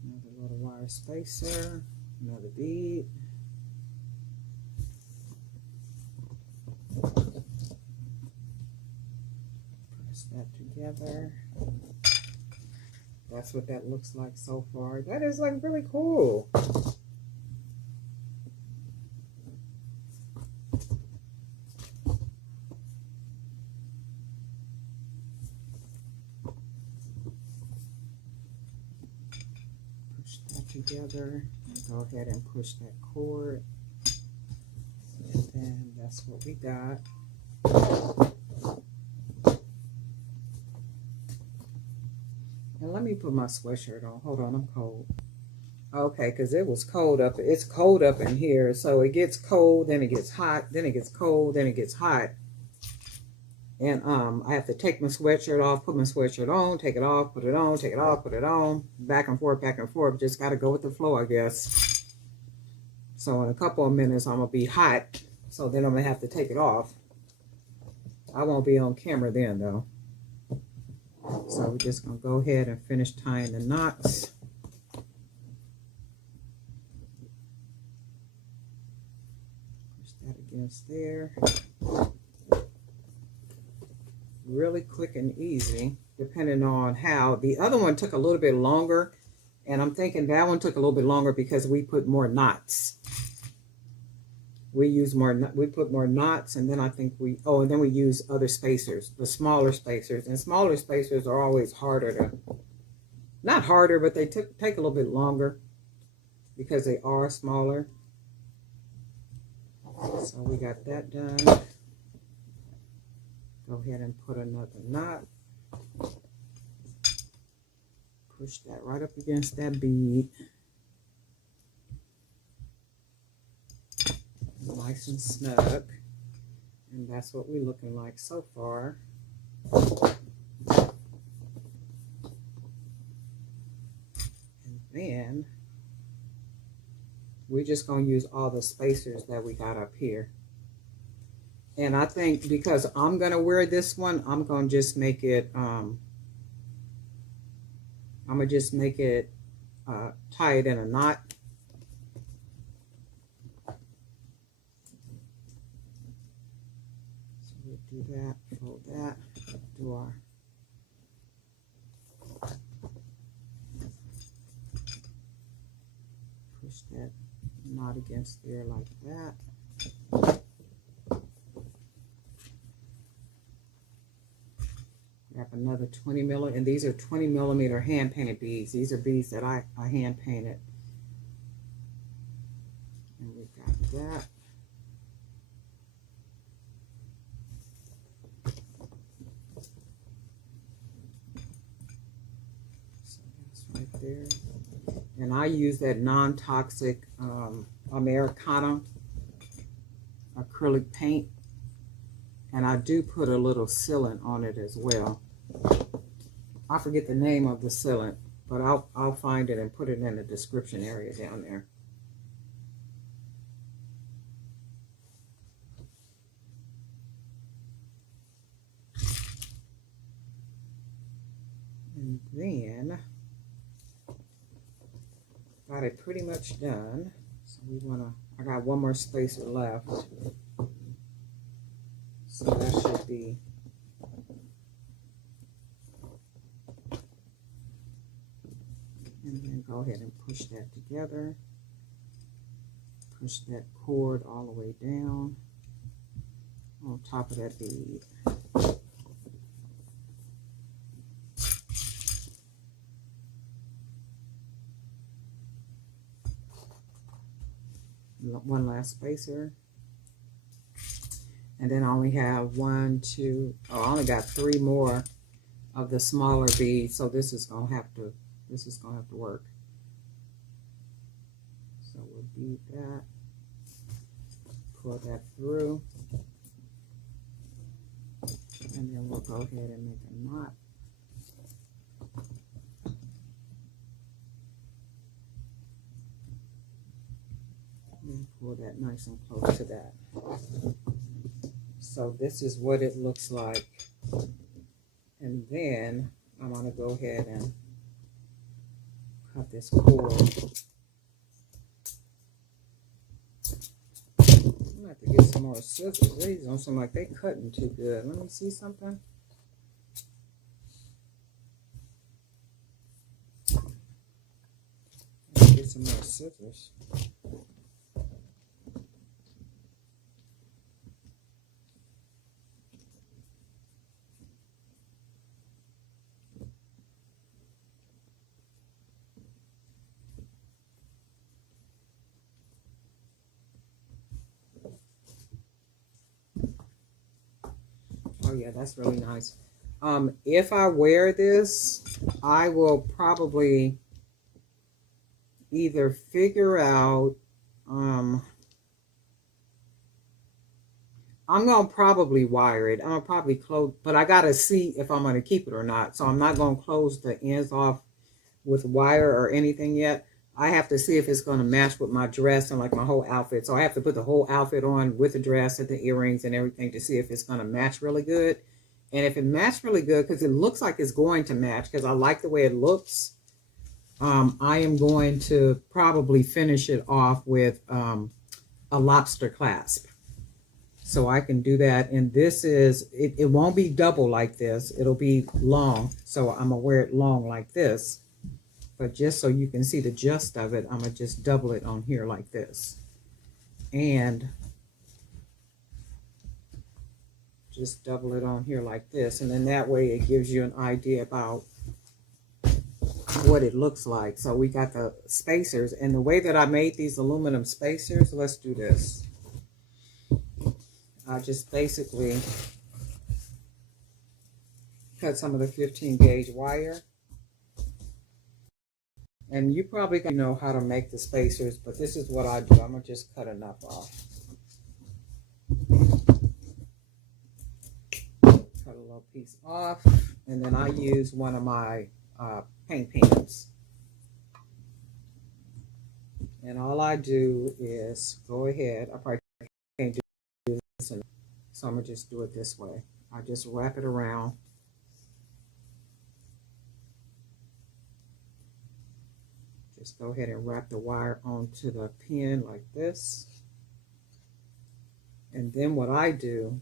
Another little wire spacer. Another bead. That together. That's what that looks like so far. That is like really cool. Push that together and go ahead and push that cord. And then that's what we got. And let me put my sweatshirt on. Hold on, I'm cold. Okay, because it was cold up. It's cold up in here. So it gets cold, then it gets hot, then it gets cold, then it gets hot. And I have to take my sweatshirt off, put my sweatshirt on, take it off, put it on, take it off, put it on. Back and forth, back and forth. Just got to go with the flow, I guess. So in a couple of minutes, I'm going to be hot. So then I'm going to have to take it off. I won't be on camera then, though. So we're just going to go ahead and finish tying the knots. Push that against there. Really quick and easy, depending on how. The other one took a little bit longer, and I'm thinking that one took a little bit longer because we put more knots. We put more knots, and then I think and then we use other spacers, the smaller spacers. And smaller spacers are always harder to, not harder, but they take a little bit longer. because they are smaller. So we got that done. Go ahead and put another knot. Push that right up against that bead. Nice and snug. And that's what we're looking like so far. And then we're just going to use all the spacers that we got up here. And I think because I'm going to wear this one, I'm going to just make it, tie it in a knot. So we'll do that, fold that, do our push that knot against there like that. Grab another 20 millimeter, and these are 20 millimeter hand painted beads. These are beads that I hand painted. And we got that. So that's right there. And I use that non-toxic Americana acrylic paint. And I do put a little sealant on it as well. I forget the name of the sealant, but I'll find it and put it in the description area down there. And then got it pretty much done. So I got one more spacer left. So that should be and then go ahead and push that together. Push that cord all the way down on top of that bead. One last spacer. And then I only have I only got 3 more of the smaller beads, so this is gonna have to work. So we'll bead that, pull that through, and then we'll go ahead and make a knot. And pull that nice and close to that. So this is what it looks like. And then I'm going to go ahead and cut this cord. I'm going to have to get some more scissors. These don't seem like they're cutting too good. Let me see something. Get some more scissors. Oh yeah, that's really nice. If I wear this, I will probably either figure out, I'm going to probably wire it. I'm going to probably close, but I got to see if I'm going to keep it or not. So I'm not going to close the ends off with wire or anything yet. I have to see if it's going to match with my dress and like my whole outfit. So I have to put the whole outfit on with the dress and the earrings and everything to see if it's going to match really good. And if it matched really good, because it looks like it's going to match, because I like the way it looks, I am going to probably finish it off with a lobster clasp. So I can do that. And this is, it won't be double like this. It'll be long. So I'm going to wear it long like this. But just so you can see the gist of it, I'm going to just double it on here like this. And just double it on here like this. And then that way it gives you an idea about what it looks like. So we got the spacers, and the way that I made these aluminum spacers, let's do this. I just basically cut some of the 15 gauge wire. And you probably know how to make the spacers, but this is what I do. I'm going to just cut enough off. Cut a little piece off, and then I use one of my paint pens. And all I do is go ahead. I probably can't do this, so I'm going to just do it this way. I just wrap it around. Just go ahead and wrap the wire onto the pen like this. And then what I do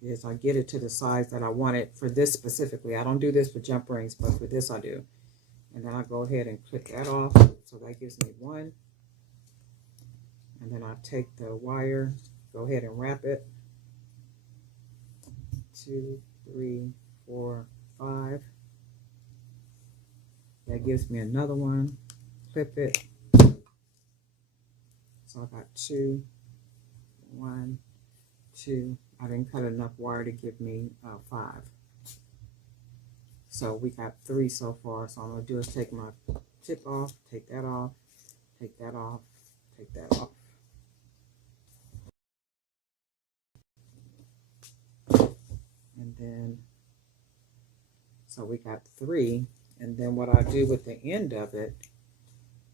is I get it to the size that I want it for this specifically. I don't do this for jump rings, but for this I do. And then I go ahead and clip that off. So that gives me one. And then I take the wire, go ahead and wrap it. 2, 3, 4, 5. That gives me another one. Clip it. So I got 2, 1, 2. I didn't cut enough wire to give me 5. So we got 3 so far. So I'm going to do is take my tip off, take that off, take that off, take that off. And then, so we got 3. And then what I do with the end of it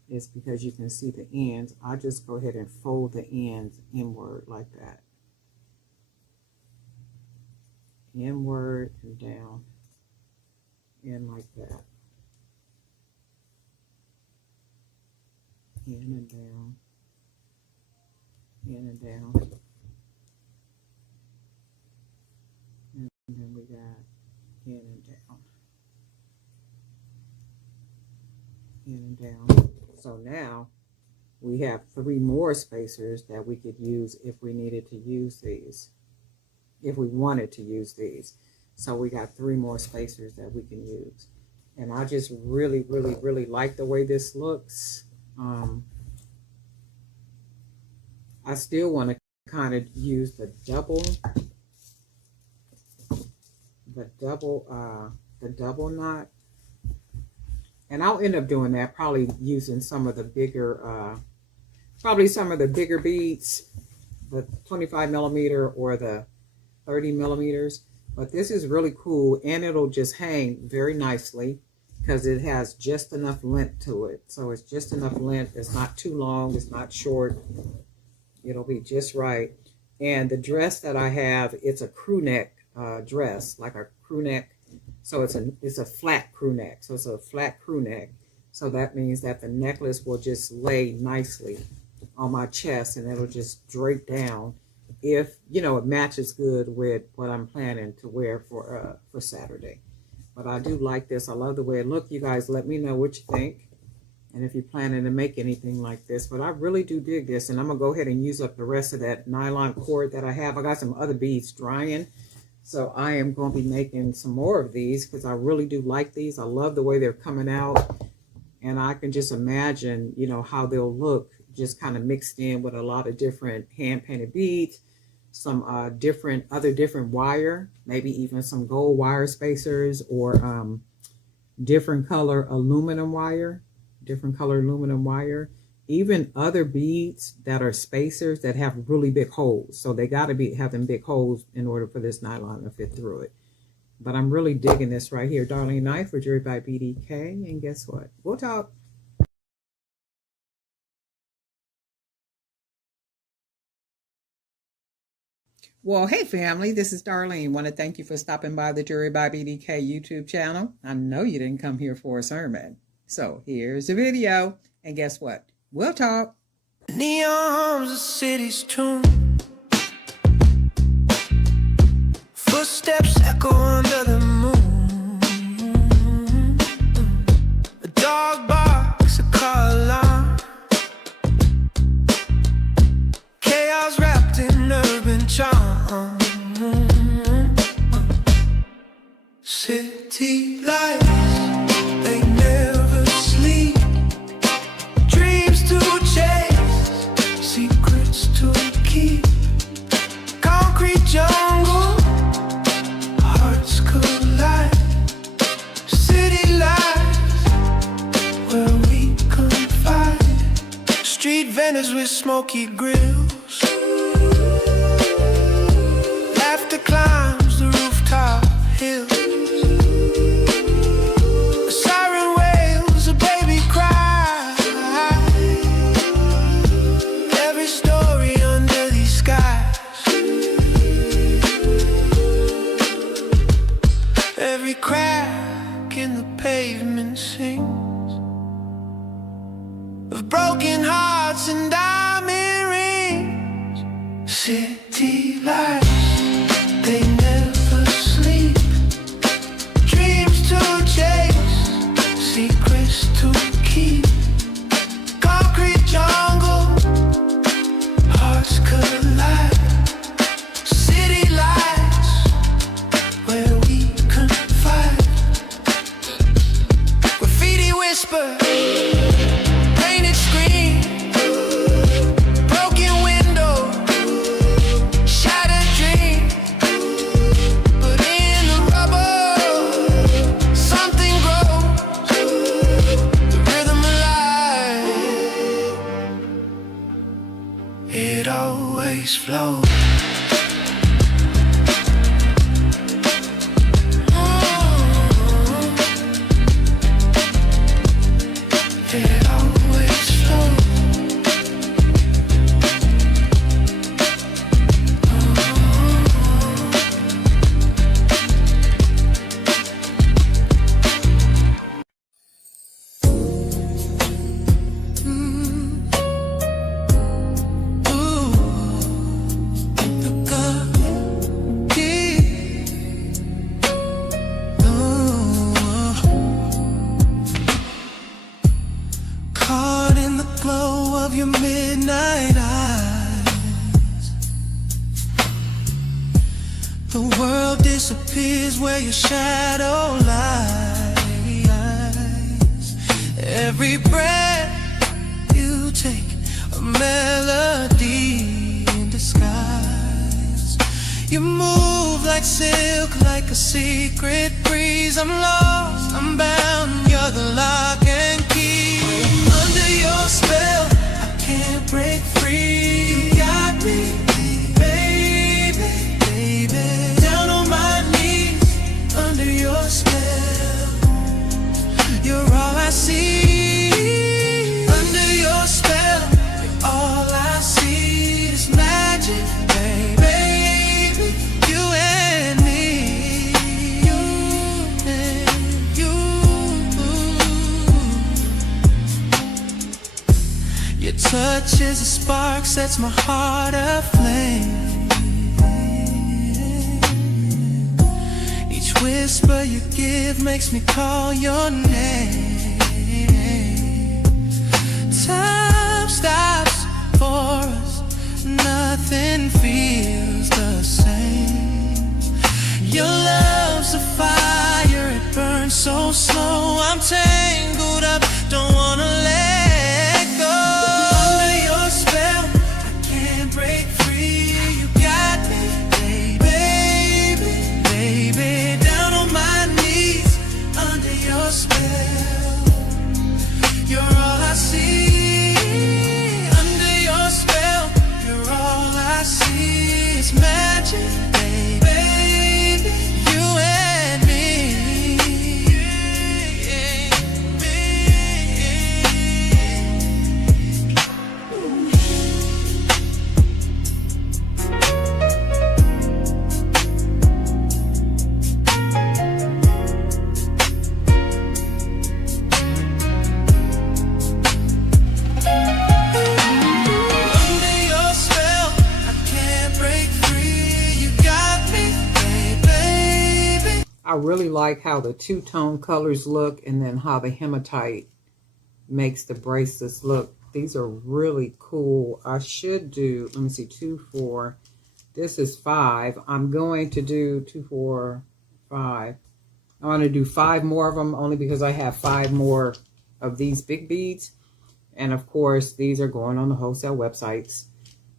is, because you can see the ends, I just go ahead and fold the ends inward like that. Inward and down. In like that. In and down. In and down. And then we got in and down. In and down. So now we have 3 more spacers that we could use if we needed to use these. If we wanted to use these. So we got 3 more spacers that we can use. And I just really, really, really like the way this looks. I still want to kind of use the double knot. And I'll end up doing that, probably using some of the bigger, beads, the 25 millimeter or the 30 millimeters. But this is really cool, and it'll just hang very nicely because it has just enough length to it. So it's just enough length. It's not too long. It's not short. It'll be just right. And the dress that I have, it's a crew neck dress, like a crew neck. So it's a flat crew neck. So it's a flat crew neck. So that means that the necklace will just lay nicely on my chest, and it'll just drape down if, you know, it matches good with what I'm planning to wear for Saturday. But I do like this. I love the way it looks. You guys let me know what you think, and if you're planning to make anything like this. But I really do dig this, and I'm going to go ahead and use up the rest of that nylon cord that I have. I got some other beads drying, so I am going to be making some more of these because I really do like these. I love the way they're coming out, and I can just imagine, you know, how they'll look just kind of mixed in with a lot of different hand-painted beads, some different wire, maybe even some gold wire spacers, or different color aluminum wire, even other beads that are spacers that have really big holes. So they got to have them big holes in order for this nylon to fit through it. But I'm really digging this right here. Darlene Knife for Jewelry by BDK. And guess what? We'll talk. Well, hey family, this is Darlene. Want to thank you for stopping by the Jewelry by BDK YouTube channel. I know you didn't come here for a sermon. So here's the video. And guess what? We'll talk. Neon's a city's tune. Footsteps echo under the moon. A dog barks, a car alarm. Chaos wrapped in urban charm. City lights, they never Street vendors with smoky grills. Laughter climbs the rooftop hill. A siren wails, a baby cries. Every story under these skies. Every crack in the pavement sings of broken hearts and diamond rings. City lights, they never sleep. Dreams to chase, secrets to keep. Concrete jungle, hearts collide. City lights, where we confide. Graffiti whisper, painted screen, broken window, shattered dream. But in the rubble, something grows, the rhythm alive. It always flows. It always flows. Caught in the glow of your midnight eyes, the world disappears where your shadow lies. Every breath you take, a melody in disguise. You move like silk, like a secret breeze. I'm lost, I'm bound, you're the lock and key. Under your spell, I can't break free. You got me, baby, baby. Down on my knees, under your spell. You're all I see. Under your spell, you're all I see. This magic, baby, you and me, you and you. Your touch is a spark, sets my heart aflame. Each whisper you give makes me call your name. Time stops for us, nothing feels the same. Your love's a fire, it burns so slow. I'm tangled up, don't wanna let go. Under your spell, I can't break free. You got me, baby, baby. Down on my knees, under your spell. You're all I see. Under your spell, you're all I see. It's magic, baby, you and me, Under your spell, I can't break free. You got me, baby. I really like how the two-tone colors look and then how the hematite makes the bracelets look. These are really cool. I should do, let me see, 2, 4. This is 5. I'm going to do 2, 4, 5. I want to do 5 more of them only because I have 5 more of these big beads. And of course, these are going on the wholesale websites.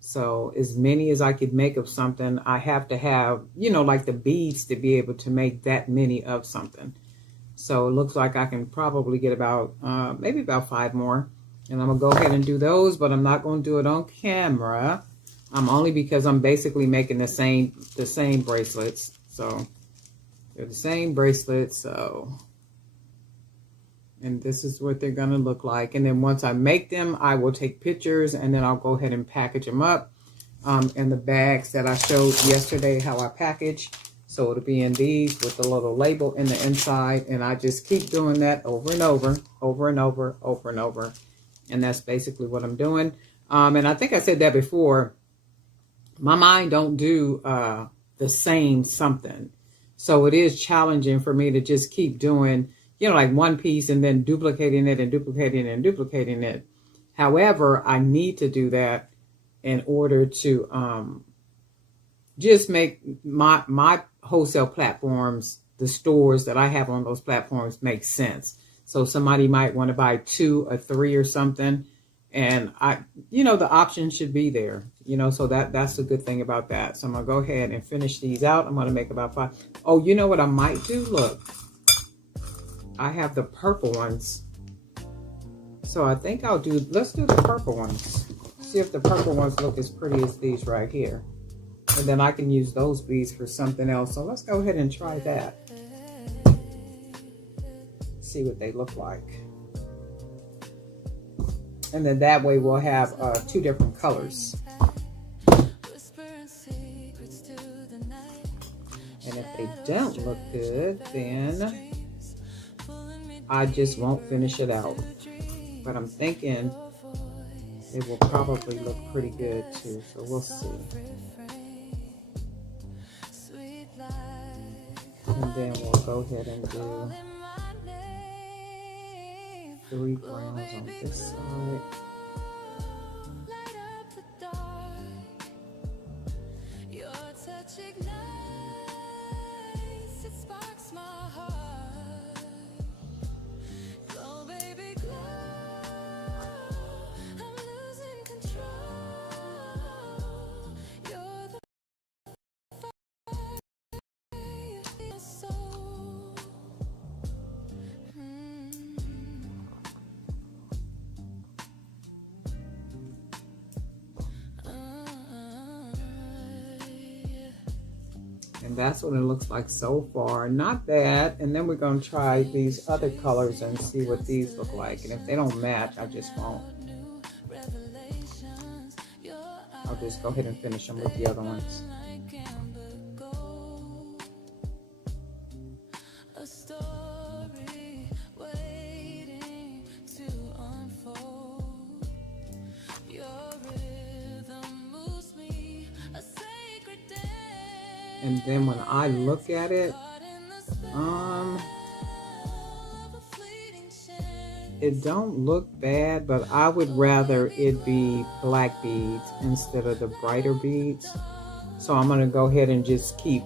So as many as I could make of something, I have to have, you know, like the beads to be able to make that many of something. So it looks like I can probably get about, maybe about 5 more. And I'm going to go ahead and do those, but I'm not going to do it on camera. Only because I'm basically making the same bracelets. So they're the same bracelets. So, and this is what they're going to look like. And then once I make them, I will take pictures and then I'll go ahead and package them up in the bags that I showed yesterday how I package. So it'll be in these with the little label in the inside. And I just keep doing that over and over, over and over, over and over. And that's basically what I'm doing. And I think I said that before. My mind don't do the same something. So it is challenging for me to just keep doing, you know, like one piece and then duplicating it and duplicating it and duplicating it. However, I need to do that in order to just make my wholesale platforms, the stores that I have on those platforms, make sense. So somebody might want to buy 2 or 3 or something. And the option should be there, so that's the good thing about that. So I'm going to go ahead and finish these out. I'm going to make about 5. Oh, you know what I might do? Look, I have the purple ones. So I think let's do the purple ones. See if the purple ones look as pretty as these right here. And then I can use those beads for something else. So let's go ahead and try that. See what they look like. And then that way we'll have 2 different colors. And if they don't look good, then I just won't finish it out. But I'm thinking it will probably look pretty good too. So we'll see. And then we'll go ahead and do 3 browns on this side. And that's what it looks like so far. Not bad. And then we're going to try these other colors and see what these look like. And if they don't match, I just won't. I'll just go ahead and finish them with the other ones. And then when I look at it, it don't look bad, but I would rather it be black beads instead of the brighter beads. So I'm gonna go ahead and just keep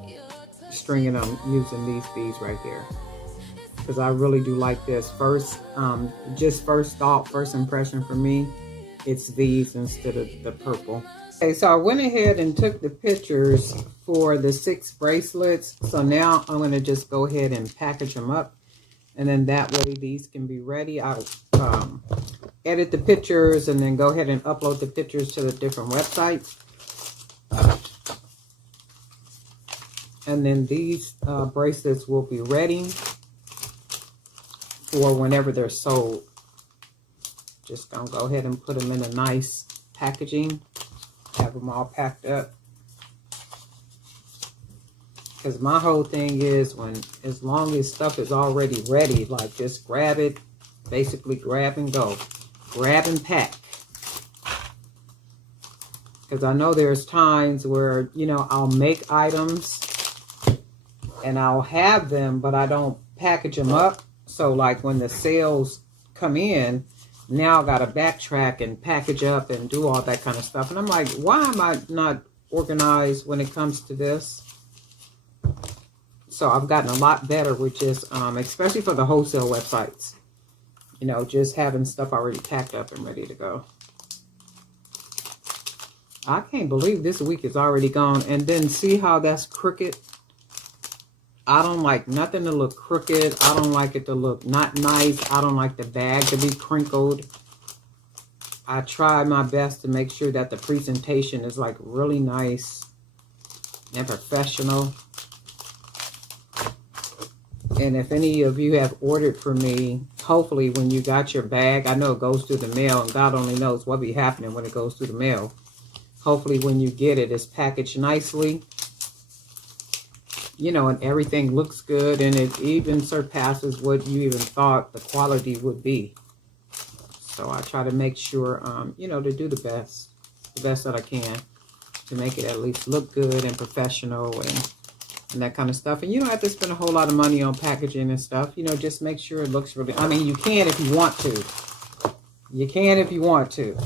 stringing them using these beads right here. Because I really do like this. First thought, first impression for me, it's these instead of the purple. Okay, so I went ahead and took the pictures for the 6 bracelets. So now I'm going to just go ahead and package them up. And then that way these can be ready. I'll edit the pictures and then go ahead and upload the pictures to the different websites. And then these bracelets will be ready for whenever they're sold. Just going to go ahead and put them in a nice packaging. Have them all packed up. Because my whole thing is as long as stuff is already ready, like just grab it, basically grab and go. Grab and pack. Because I know there's times where, I'll make items and I'll have them, but I don't package them up. So like when the sales come in, now I got to backtrack and package up and do all that kind of stuff. And I'm like, why am I not organized when it comes to this? So I've gotten a lot better with just, especially for the wholesale websites, just having stuff already packed up and ready to go. I can't believe this week is already gone. And then see how that's crooked? I don't like nothing to look crooked. I don't like it to look not nice. I don't like the bag to be crinkled. I try my best to make sure that the presentation is like really nice and professional. And if any of you have ordered from me, hopefully when you got your bag, I know it goes through the mail, and God only knows what be happening when it goes through the mail. Hopefully when you get it, it's packaged nicely, you know, and everything looks good, and it even surpasses what you even thought the quality would be. So I try to make sure, you know, to do the best that I can to make it at least look good and professional and that kind of stuff. And you don't have to spend a whole lot of money on packaging and stuff. You know, just make sure it looks really, I mean, you can if you want to. You can if you want to.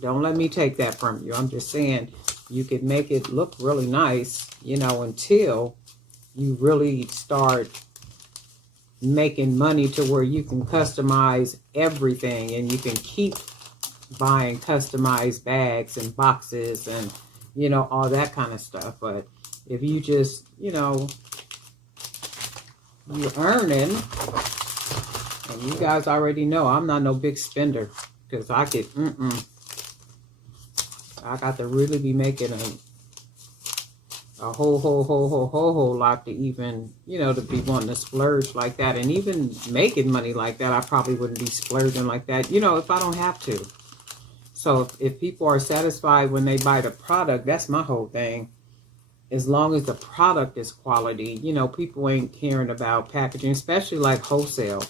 Don't let me take that from you. I'm just saying you could make it look really nice, you know, until you really start making money to where you can customize everything, and you can keep buying customized bags and boxes and, you know, all that kind of stuff. But if you just, you know, you're earning, and you guys already know I'm not no big spender, because I could, I got to really be making a whole lot to even, you know, to be wanting to splurge like that. And even making money like that, I probably wouldn't be splurging like that, you know, if I don't have to. So if people are satisfied when they buy the product, that's my whole thing. As long as the product is quality, you know, people ain't caring about packaging, especially like wholesale.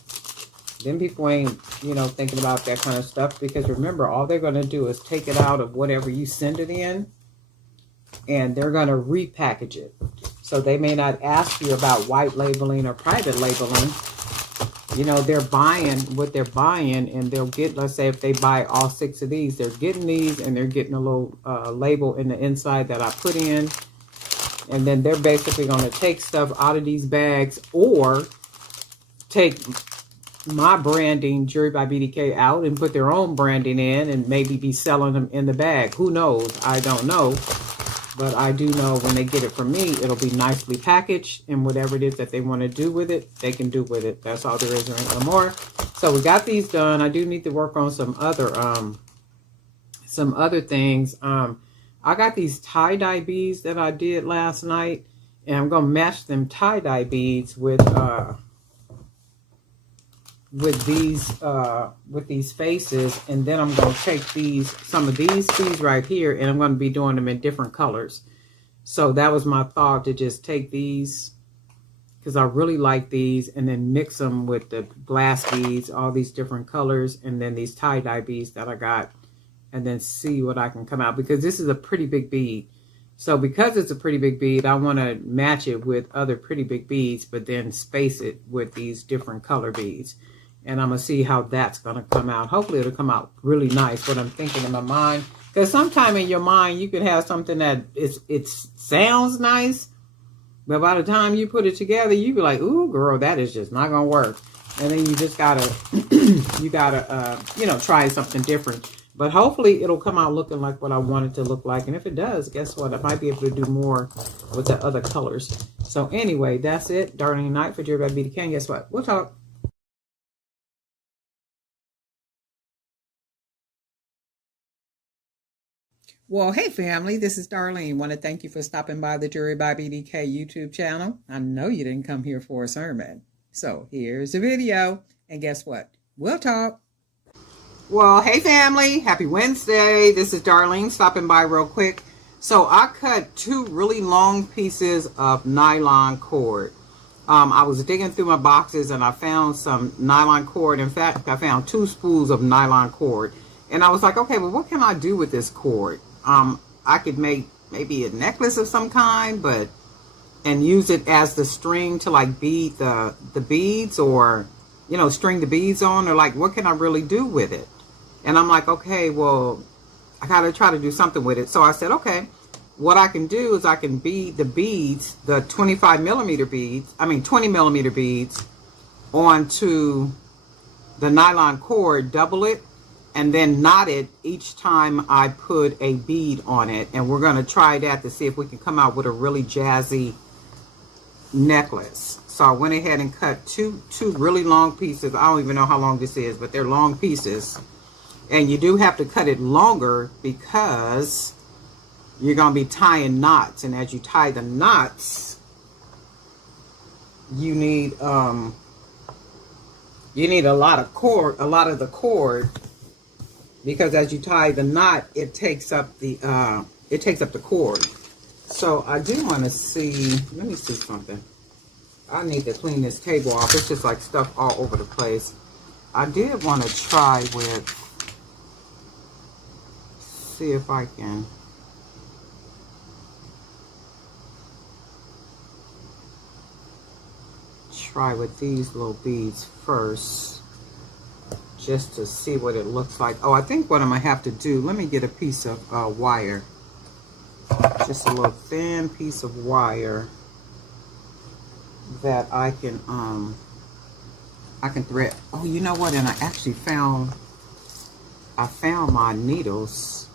Then people ain't, you know, thinking about that kind of stuff, because remember, all they're going to do is take it out of whatever you send it in, and they're going to repackage it. So they may not ask you about white labeling or private labeling. You know, they're buying what they're buying, and they'll get, let's say if they buy all 6 of these, they're getting these, and they're getting a little label in the inside that I put in. And then they're basically going to take stuff out of these bags, or take my branding, Jewelry by BDK, out and put their own branding in, and maybe be selling them in the bag. Who knows? I don't know. But I do know when they get it from me, it'll be nicely packaged, and whatever it is that they want to do with it, they can do with it. That's all there is, there ain't no more. So we got these done. I do need to work on some other things. I got these tie-dye beads that I did last night, and I'm going to match them tie-dye beads with these faces, and then I'm going to take some of these beads right here, and I'm going to be doing them in different colors. So that was my thought, to just take these, because I really like these, and then mix them with the glass beads, all these different colors, and then these tie-dye beads that I got, and then see what I can come out, because this is a pretty big bead. So because it's a pretty big bead, I want to match it with other pretty big beads, but then space it with these different color beads. And I'm going to see how that's going to come out. Hopefully it'll come out really nice, what I'm thinking in my mind. Because sometime in your mind, you could have something that it sounds nice, but by the time you put it together, you be like, ooh, girl, that is just not going to work. And then you just got to, you know, try something different. But hopefully it'll come out looking like what I want it to look like. And if it does, guess what? I might be able to do more with the other colors. So anyway, that's it. Darling night for Jewelry by BDK. And guess what? We'll talk. Well, hey family, this is Darlene. Want to thank you for stopping by the Jewelry by BDK YouTube channel. I know you didn't come here for a sermon. So here's the video. And guess what? We'll talk. Well, hey family, happy Wednesday. This is Darlene stopping by real quick. So I cut 2 really long pieces of nylon cord. I was digging through my boxes and I found some nylon cord. In fact, I found 2 spools of nylon cord. And I was like, okay, well, what can I do with this cord? I could make maybe a necklace of some kind, and use it as the string to like bead the beads, or, you know, string the beads on, or like, what can I really do with it? And I'm like, okay, well, I gotta try to do something with it. So I said, okay, what I can do is I can bead the beads, the 20 millimeter beads onto the nylon cord, double it, and then knot it each time I put a bead on it. And we're going to try that to see if we can come out with a really jazzy necklace. So I went ahead and cut two really long pieces. I don't even know how long this is, but they're long pieces. And you do have to cut it longer because you're going to be tying knots. And as you tie the knots, you need a lot of the cord, because as you tie the knot, it takes up the cord. So I do want to see, let me see something. I need to clean this table off. It's just like stuff all over the place. I did want to try with, see if I can try with these little beads first, just to see what it looks like. Oh, I think what I'm gonna have to do, let me get a piece of wire, just a little thin piece of wire that I can thread. Oh, you know what? And I actually found my needles.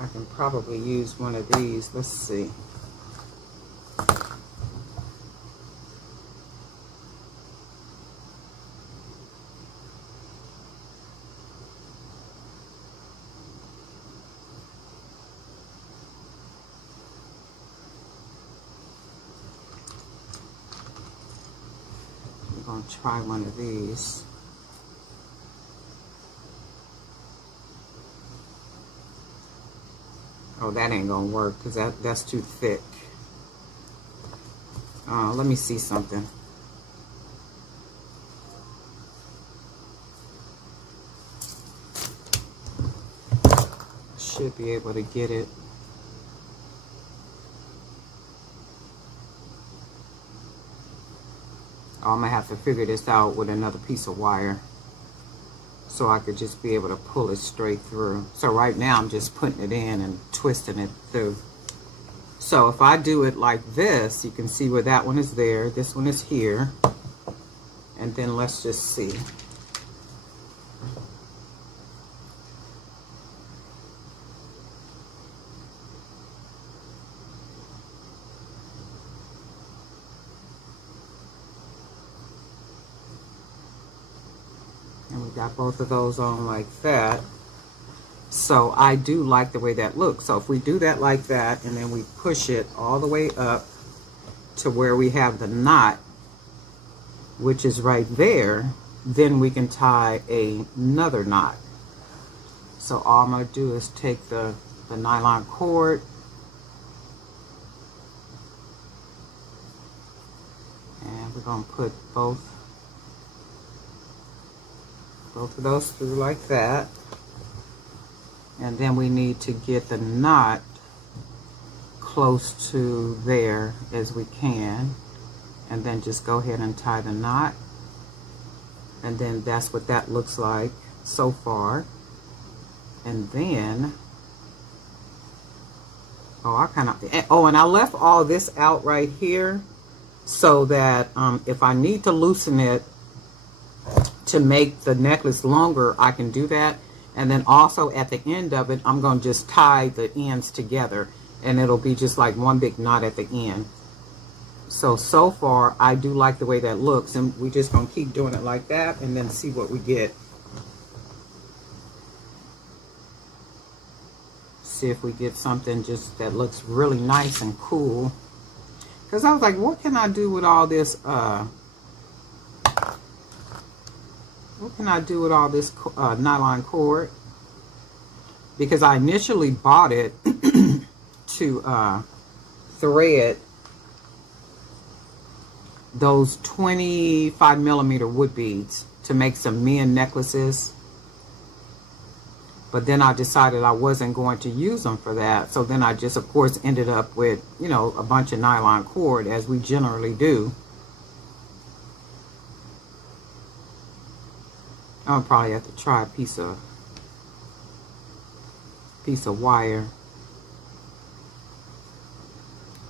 I can probably use one of these. Let's see. I'm going to try one of these. Oh, that ain't gonna work because that's too thick. Let me see something. Should be able to get it. Oh, I'm gonna have to figure this out with another piece of wire, so I could just be able to pull it straight through. So right now I'm just putting it in and twisting it through. So if I do it like this, you can see where that one is there, this one is here, and then let's just see. And we got both of those on like that. So I do like the way that looks. So if we do that like that, and then we push it all the way up to where we have the knot, which is right there, then we can tie another knot. So all I'm going to do is take the nylon cord, and we're going to put both of those through like that. And then we need to get the knot close to there as we can, and then just go ahead and tie the knot. And then that's what that looks like so far. And then and I left all this out right here so that if I need to loosen it to make the necklace longer, I can do that. And then also at the end of it, I'm going to just tie the ends together, and it'll be just like one big knot at the end. So far, I do like the way that looks, and we're just going to keep doing it like that and then see what we get. See if we get something just that looks really nice and cool. Because I was like, what can I do with all this, nylon cord? Because I initially bought it to thread those 25 millimeter wood beads to make some men necklaces. But then I decided I wasn't going to use them for that. So then I just, of course, ended up with, you know, a bunch of nylon cord, as we generally do. I'll probably have to try a piece of wire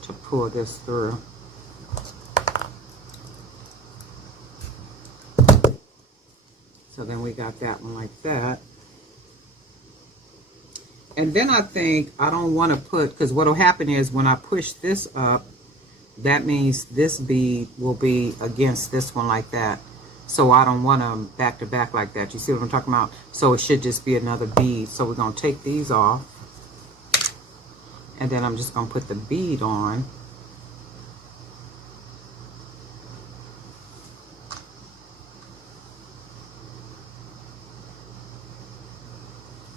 to pull this through. So then we got that one like that. And then I think I don't want to put, because what will happen is when I push this up, that means this bead will be against this one like that. So I don't want them back to back like that. You see what I'm talking about? So it should just be another bead. So we're going to take these off. And then I'm just going to put the bead on.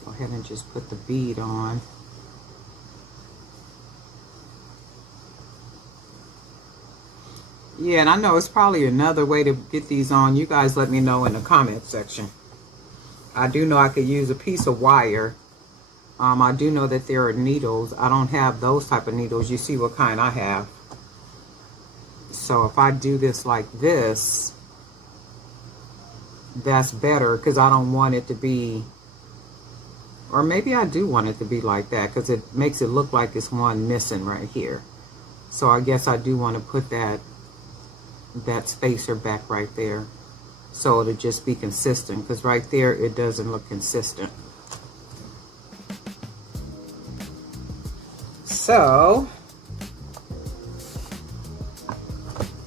Go ahead and just put the bead on. Yeah, and I know it's probably another way to get these on. You guys let me know in the comment section. I do know I could use a piece of wire. I do know that there are needles. I don't have those type of needles. You see what kind I have. So if I do this like this, that's better because I don't want it to be, or maybe I do want it to be like that because it makes it look like it's one missing right here. So I guess I do want to put that spacer back right there so it'll just be consistent, because right there it doesn't look consistent. So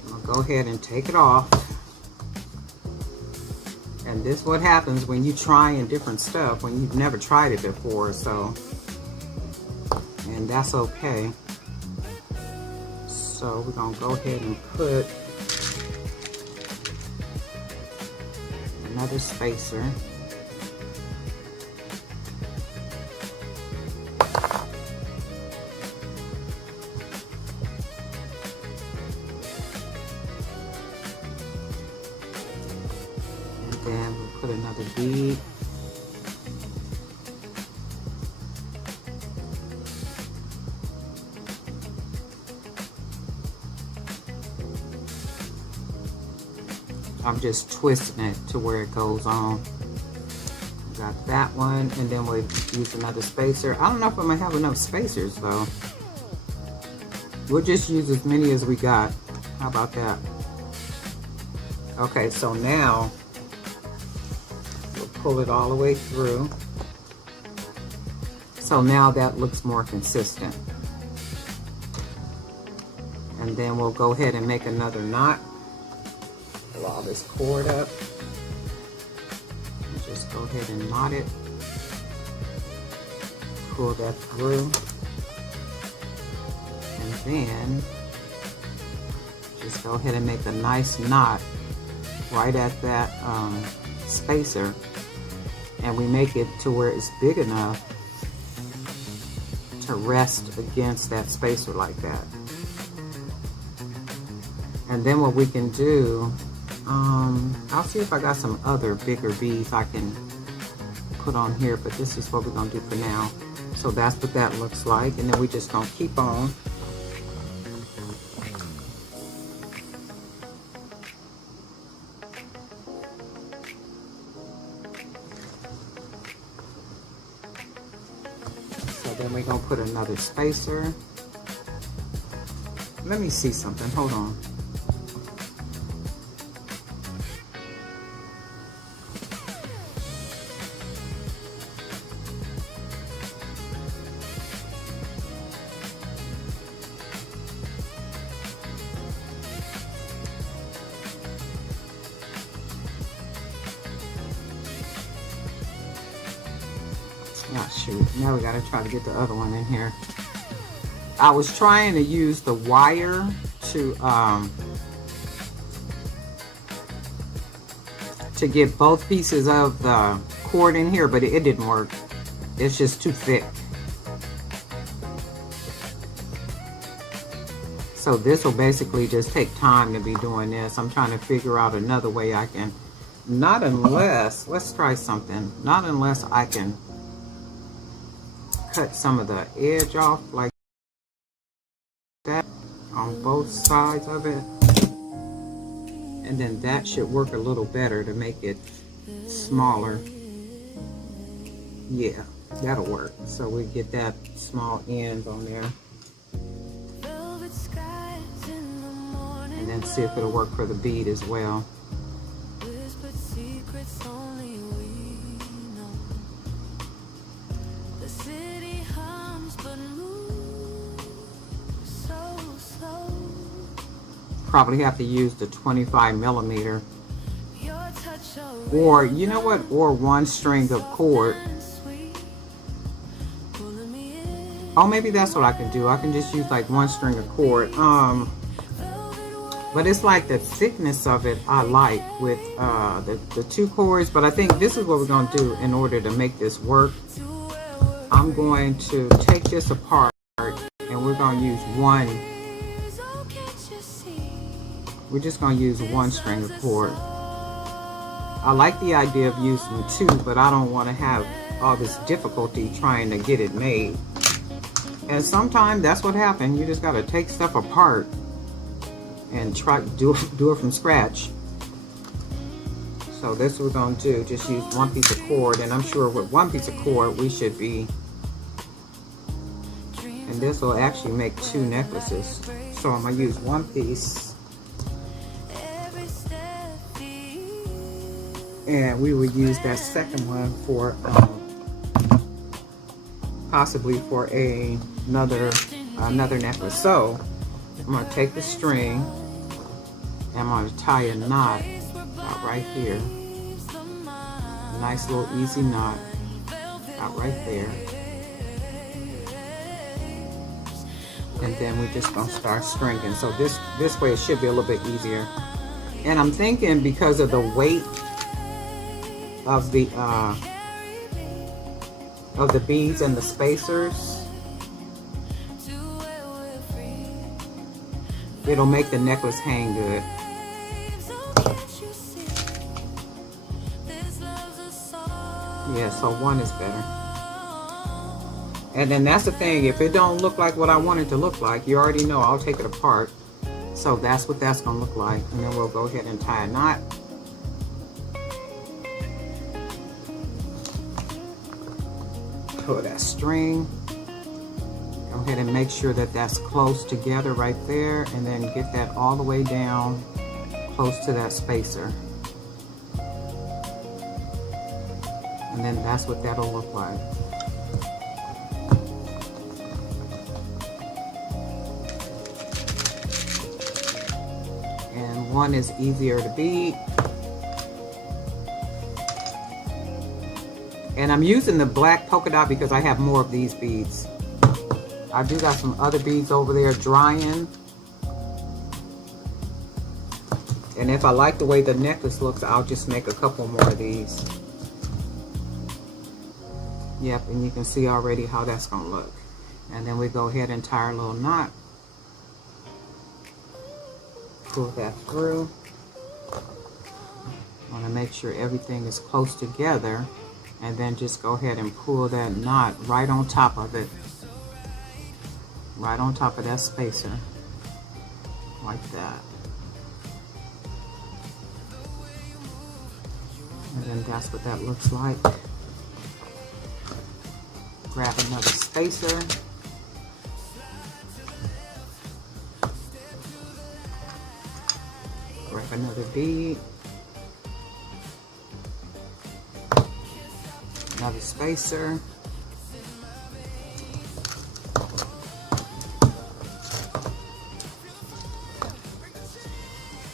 I'll go ahead and take it off. And this is what happens when you trying different stuff when you've never tried it before. So, and that's okay. So we're gonna go ahead and put another spacer. And then we'll put another bead. I'm just twisting it to where it goes on. Got that one, and then we'll use another spacer. I don't know if I'm gonna have enough spacers though. We'll just use as many as we got. How about that? Okay, so now we'll pull it all the way through. So now that looks more consistent. And then we'll go ahead and make another knot. Pull all this cord up. And just go ahead and knot it. Pull that through. And then just go ahead and make a nice knot right at that spacer. And we make it to where it's big enough to rest against that spacer like that. And then what we can do, I'll see if I got some other bigger beads I can put on here, but this is what we're gonna do for now. So that's what that looks like, and then we just gonna keep on. So then we're gonna put another spacer. Let me see something, hold on. Oh shoot, now we gotta try to get the other one in here. I was trying to use the wire to get both pieces of the cord in here, but it didn't work. It's just too thick. So this will basically just take time to be doing this. I'm trying to figure out another way I can, not unless, let's try something. Not unless I can cut some of the edge off like that on both sides of it. And then that should work a little better to make it smaller. Yeah, that'll work. So we get that small end on there. And then see if it'll work for the bead as well. Probably have to use the 25 millimeter Or, you know what? Or one string of cord. Oh, maybe that's what I can do. I can just use like one string of cord. But it's like the thickness of it I like with the two cords. But I think this is what we're going to do in order to make this work. I'm going to take this apart and we're going to use one. We're just going to use one string of cord. I like the idea of using two, but I don't want to have all this difficulty trying to get it made. And sometimes that's what happens. You just got to take stuff apart and try to do it from scratch. So this is what we're going to do. Just use one piece of cord, and I'm sure with one piece of cord we should be. And this will actually make two necklaces. So I'm going to use one piece. And we would use that second one for possibly for another necklace. So I'm going to take the string and I'm going to tie a knot out right here. A nice little easy knot out right there. And then we're just going to start stringing. So this way it should be a little bit easier. And I'm thinking because of the weight of the beads and the spacers, it'll make the necklace hang good. Yeah, so one is better. And then that's the thing, if it don't look like what I want it to look like, you already know I'll take it apart. So that's what that's gonna look like. And then we'll go ahead and tie a knot. Pull that string. Go ahead and make sure that that's close together right there, and then get that all the way down close to that spacer. And then that's what that'll look like. And one is easier to bead. And I'm using the black polka dot because I have more of these beads. I do got some other beads over there drying. And if I like the way the necklace looks, I'll just make a couple more of these. Yep, and you can see already how that's gonna look. And then we go ahead and tie our little knot. Pull that through. Want to make sure everything is close together. And then just go ahead and pull that knot right on top of it. Right on top of that spacer. Like that. And then that's what that looks like. Grab another spacer. Grab another bead. Another spacer.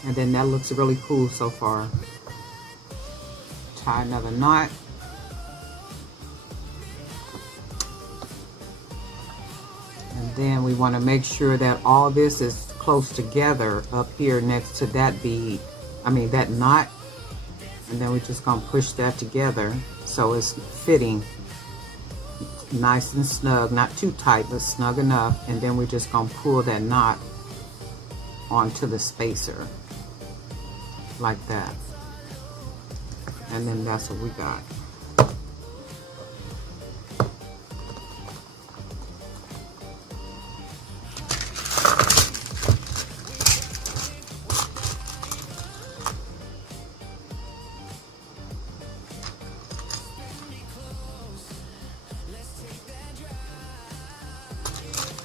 And then that looks really cool so far. Tie another knot. And then we want to make sure that all this is close together up here next to that bead. I mean that knot. And then we're just going to push that together so it's fitting nice and snug, not too tight but snug enough. And then we're just going to pull that knot onto the spacer like that. And then that's what we got.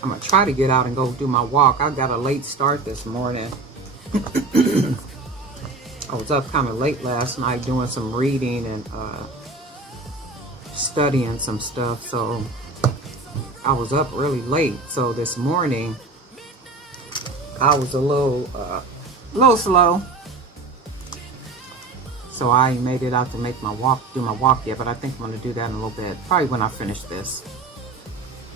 I'm gonna try to get out and go do my walk. I got a late start this morning. I was up kind of late last night doing some reading and studying some stuff, so I was up really late. So this morning I was a little slow. So I ain't made it out to do my walk yet, but I think I'm gonna do that in a little bit, probably when I finish this.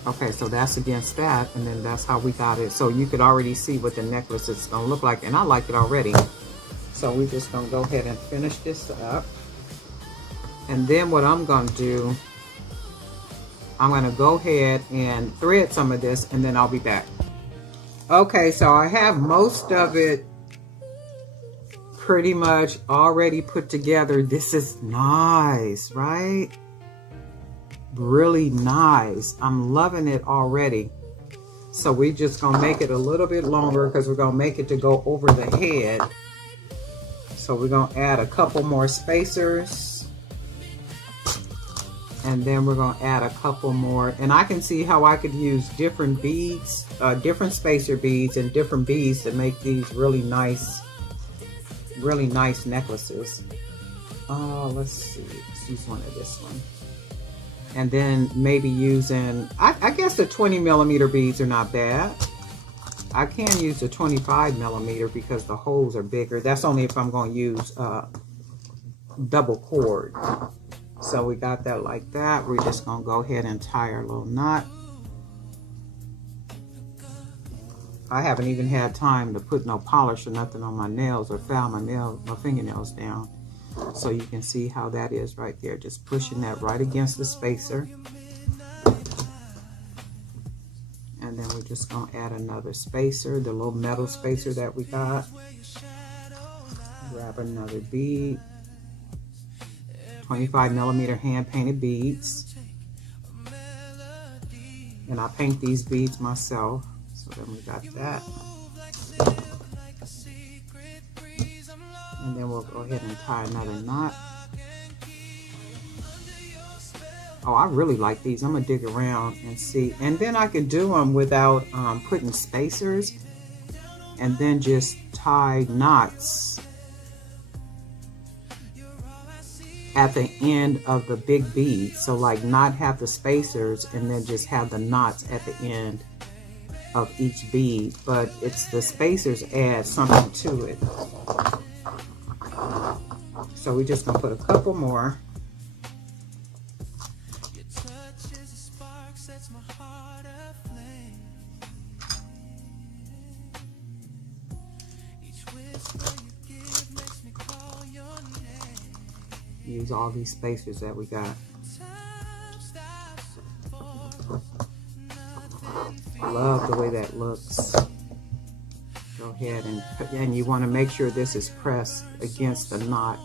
Okay, so that's against that, and then that's how we got it. So you could already see what the necklace is gonna look like, and I like it already. So we're just gonna go ahead and finish this up. And then what I'm gonna do, I'm gonna go ahead and thread some of this, and then I'll be back. Okay, so I have most of it pretty much already put together. This is nice, right? Really nice. I'm loving it already. So we're just gonna make it a little bit longer because we're gonna make it to go over the head. So we're gonna add a couple more spacers, and then we're gonna add a couple more. And I can see how I could use different beads, different spacer beads and different beads to make these really nice necklaces. Let's see, let's use one of this one. And then maybe using, I guess the 20 millimeter beads are not bad. I can use the 25 millimeter because the holes are bigger. That's only if I'm going to use double cord. So we got that like that. We're just going to go ahead and tie our little knot. I haven't even had time to put no polish or nothing on my nails or file my fingernails down. So you can see how that is right there. Just pushing that right against the spacer. And then we're just going to add another spacer, the little metal spacer that we got. Grab another bead. 25 millimeter hand painted beads. And I paint these beads myself. So then we got that. And then we'll go ahead and tie another knot. Oh, I really like these. I'm gonna dig around and see. And then I can do them without putting spacers, and then just tie knots at the end of the big bead. So like not have the spacers and then just have the knots at the end of each bead. But it's the spacers add something to it. So we're just gonna put a couple more. Use all these spacers that we got. Love the way that looks. Go ahead and you want to make sure this is pressed against the knot,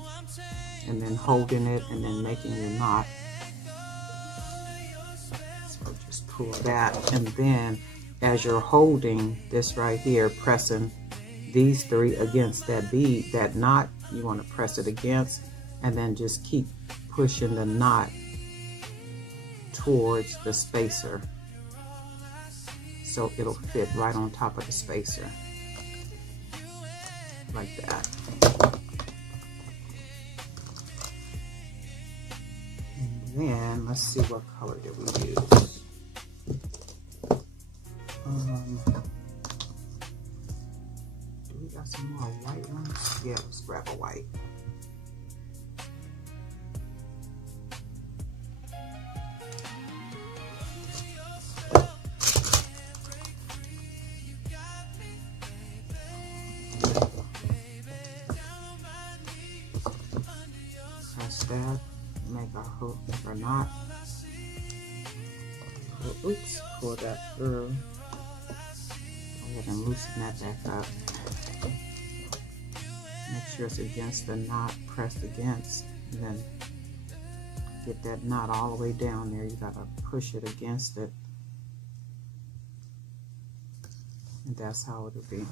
and then holding it and then making your knot. So just pull that, and then as you're holding this right here, pressing these three against that bead, that knot, you want to press it against, and then just keep pushing the knot towards the spacer so it'll fit right on top of the spacer like that. And then let's see, what color did we use? Do we got some more white ones? Yeah, let's grab a white. That, make a hook or not. Oops, pull that through. Go ahead and loosen that back up. Make sure it's against the knot, pressed against, and then get that knot all the way down there. You gotta push it against it, and that's how it'll be.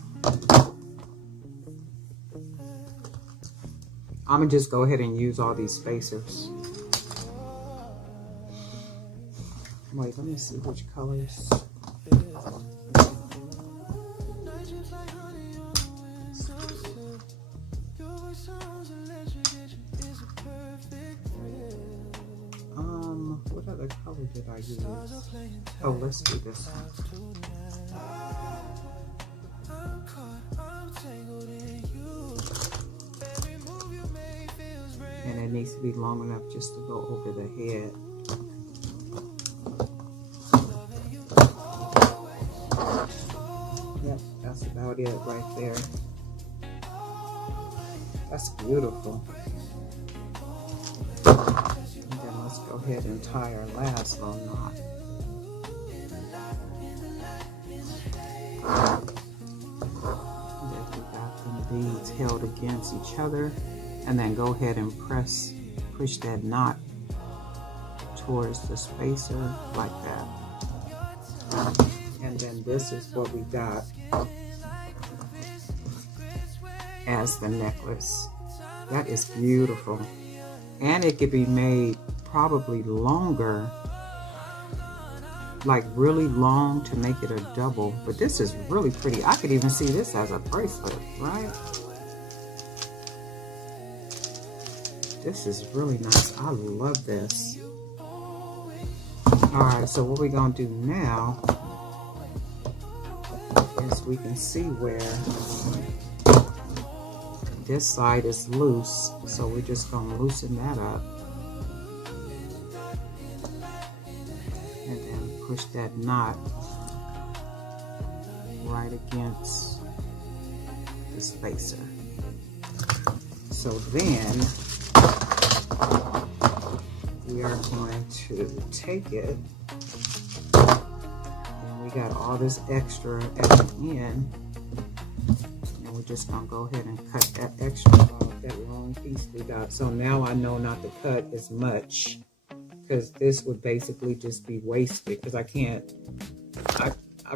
I'm gonna just go ahead and use all these spacers. Wait, let me see which colors. What other color did I use? Oh, let's do this one. it needs to be long enough just to go over the head. Yep, that's about it right there. That's beautiful. And then let's go ahead and tie our last little knot. There we got them beads held against each other, and then go ahead and push that knot towards the spacer like that. And then this is what we got as the necklace. That is beautiful. And it could be made probably longer, like really long, to make it a double. But this is really pretty. I could even see this as a bracelet, right? This is really nice. I love this. Alright, so what we're going to do now is we can see where this side is loose. So we're just going to loosen that up. And then push that knot right against the spacer. So then we are going to take it, and we got all this extra at the end, and we're just going to go ahead and cut that extra off, that long piece we got. So now I know not to cut as much, because this would basically just be wasted, because I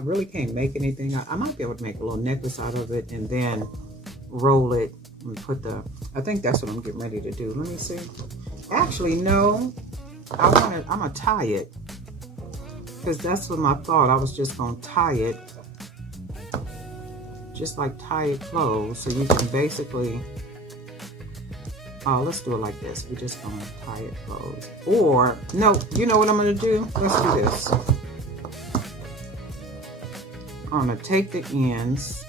really can't make anything. I might be able to make a little necklace out of it and then roll it and put I think that's what I'm getting ready to do. Let me see. Actually, no, I'm gonna tie it, because that's what my thought. I was just gonna tie it, just like tie it closed, so you can basically, let's do it like this. We're just gonna tie it closed. Or, no, you know what I'm gonna do? Let's do this. I'm gonna take the ends.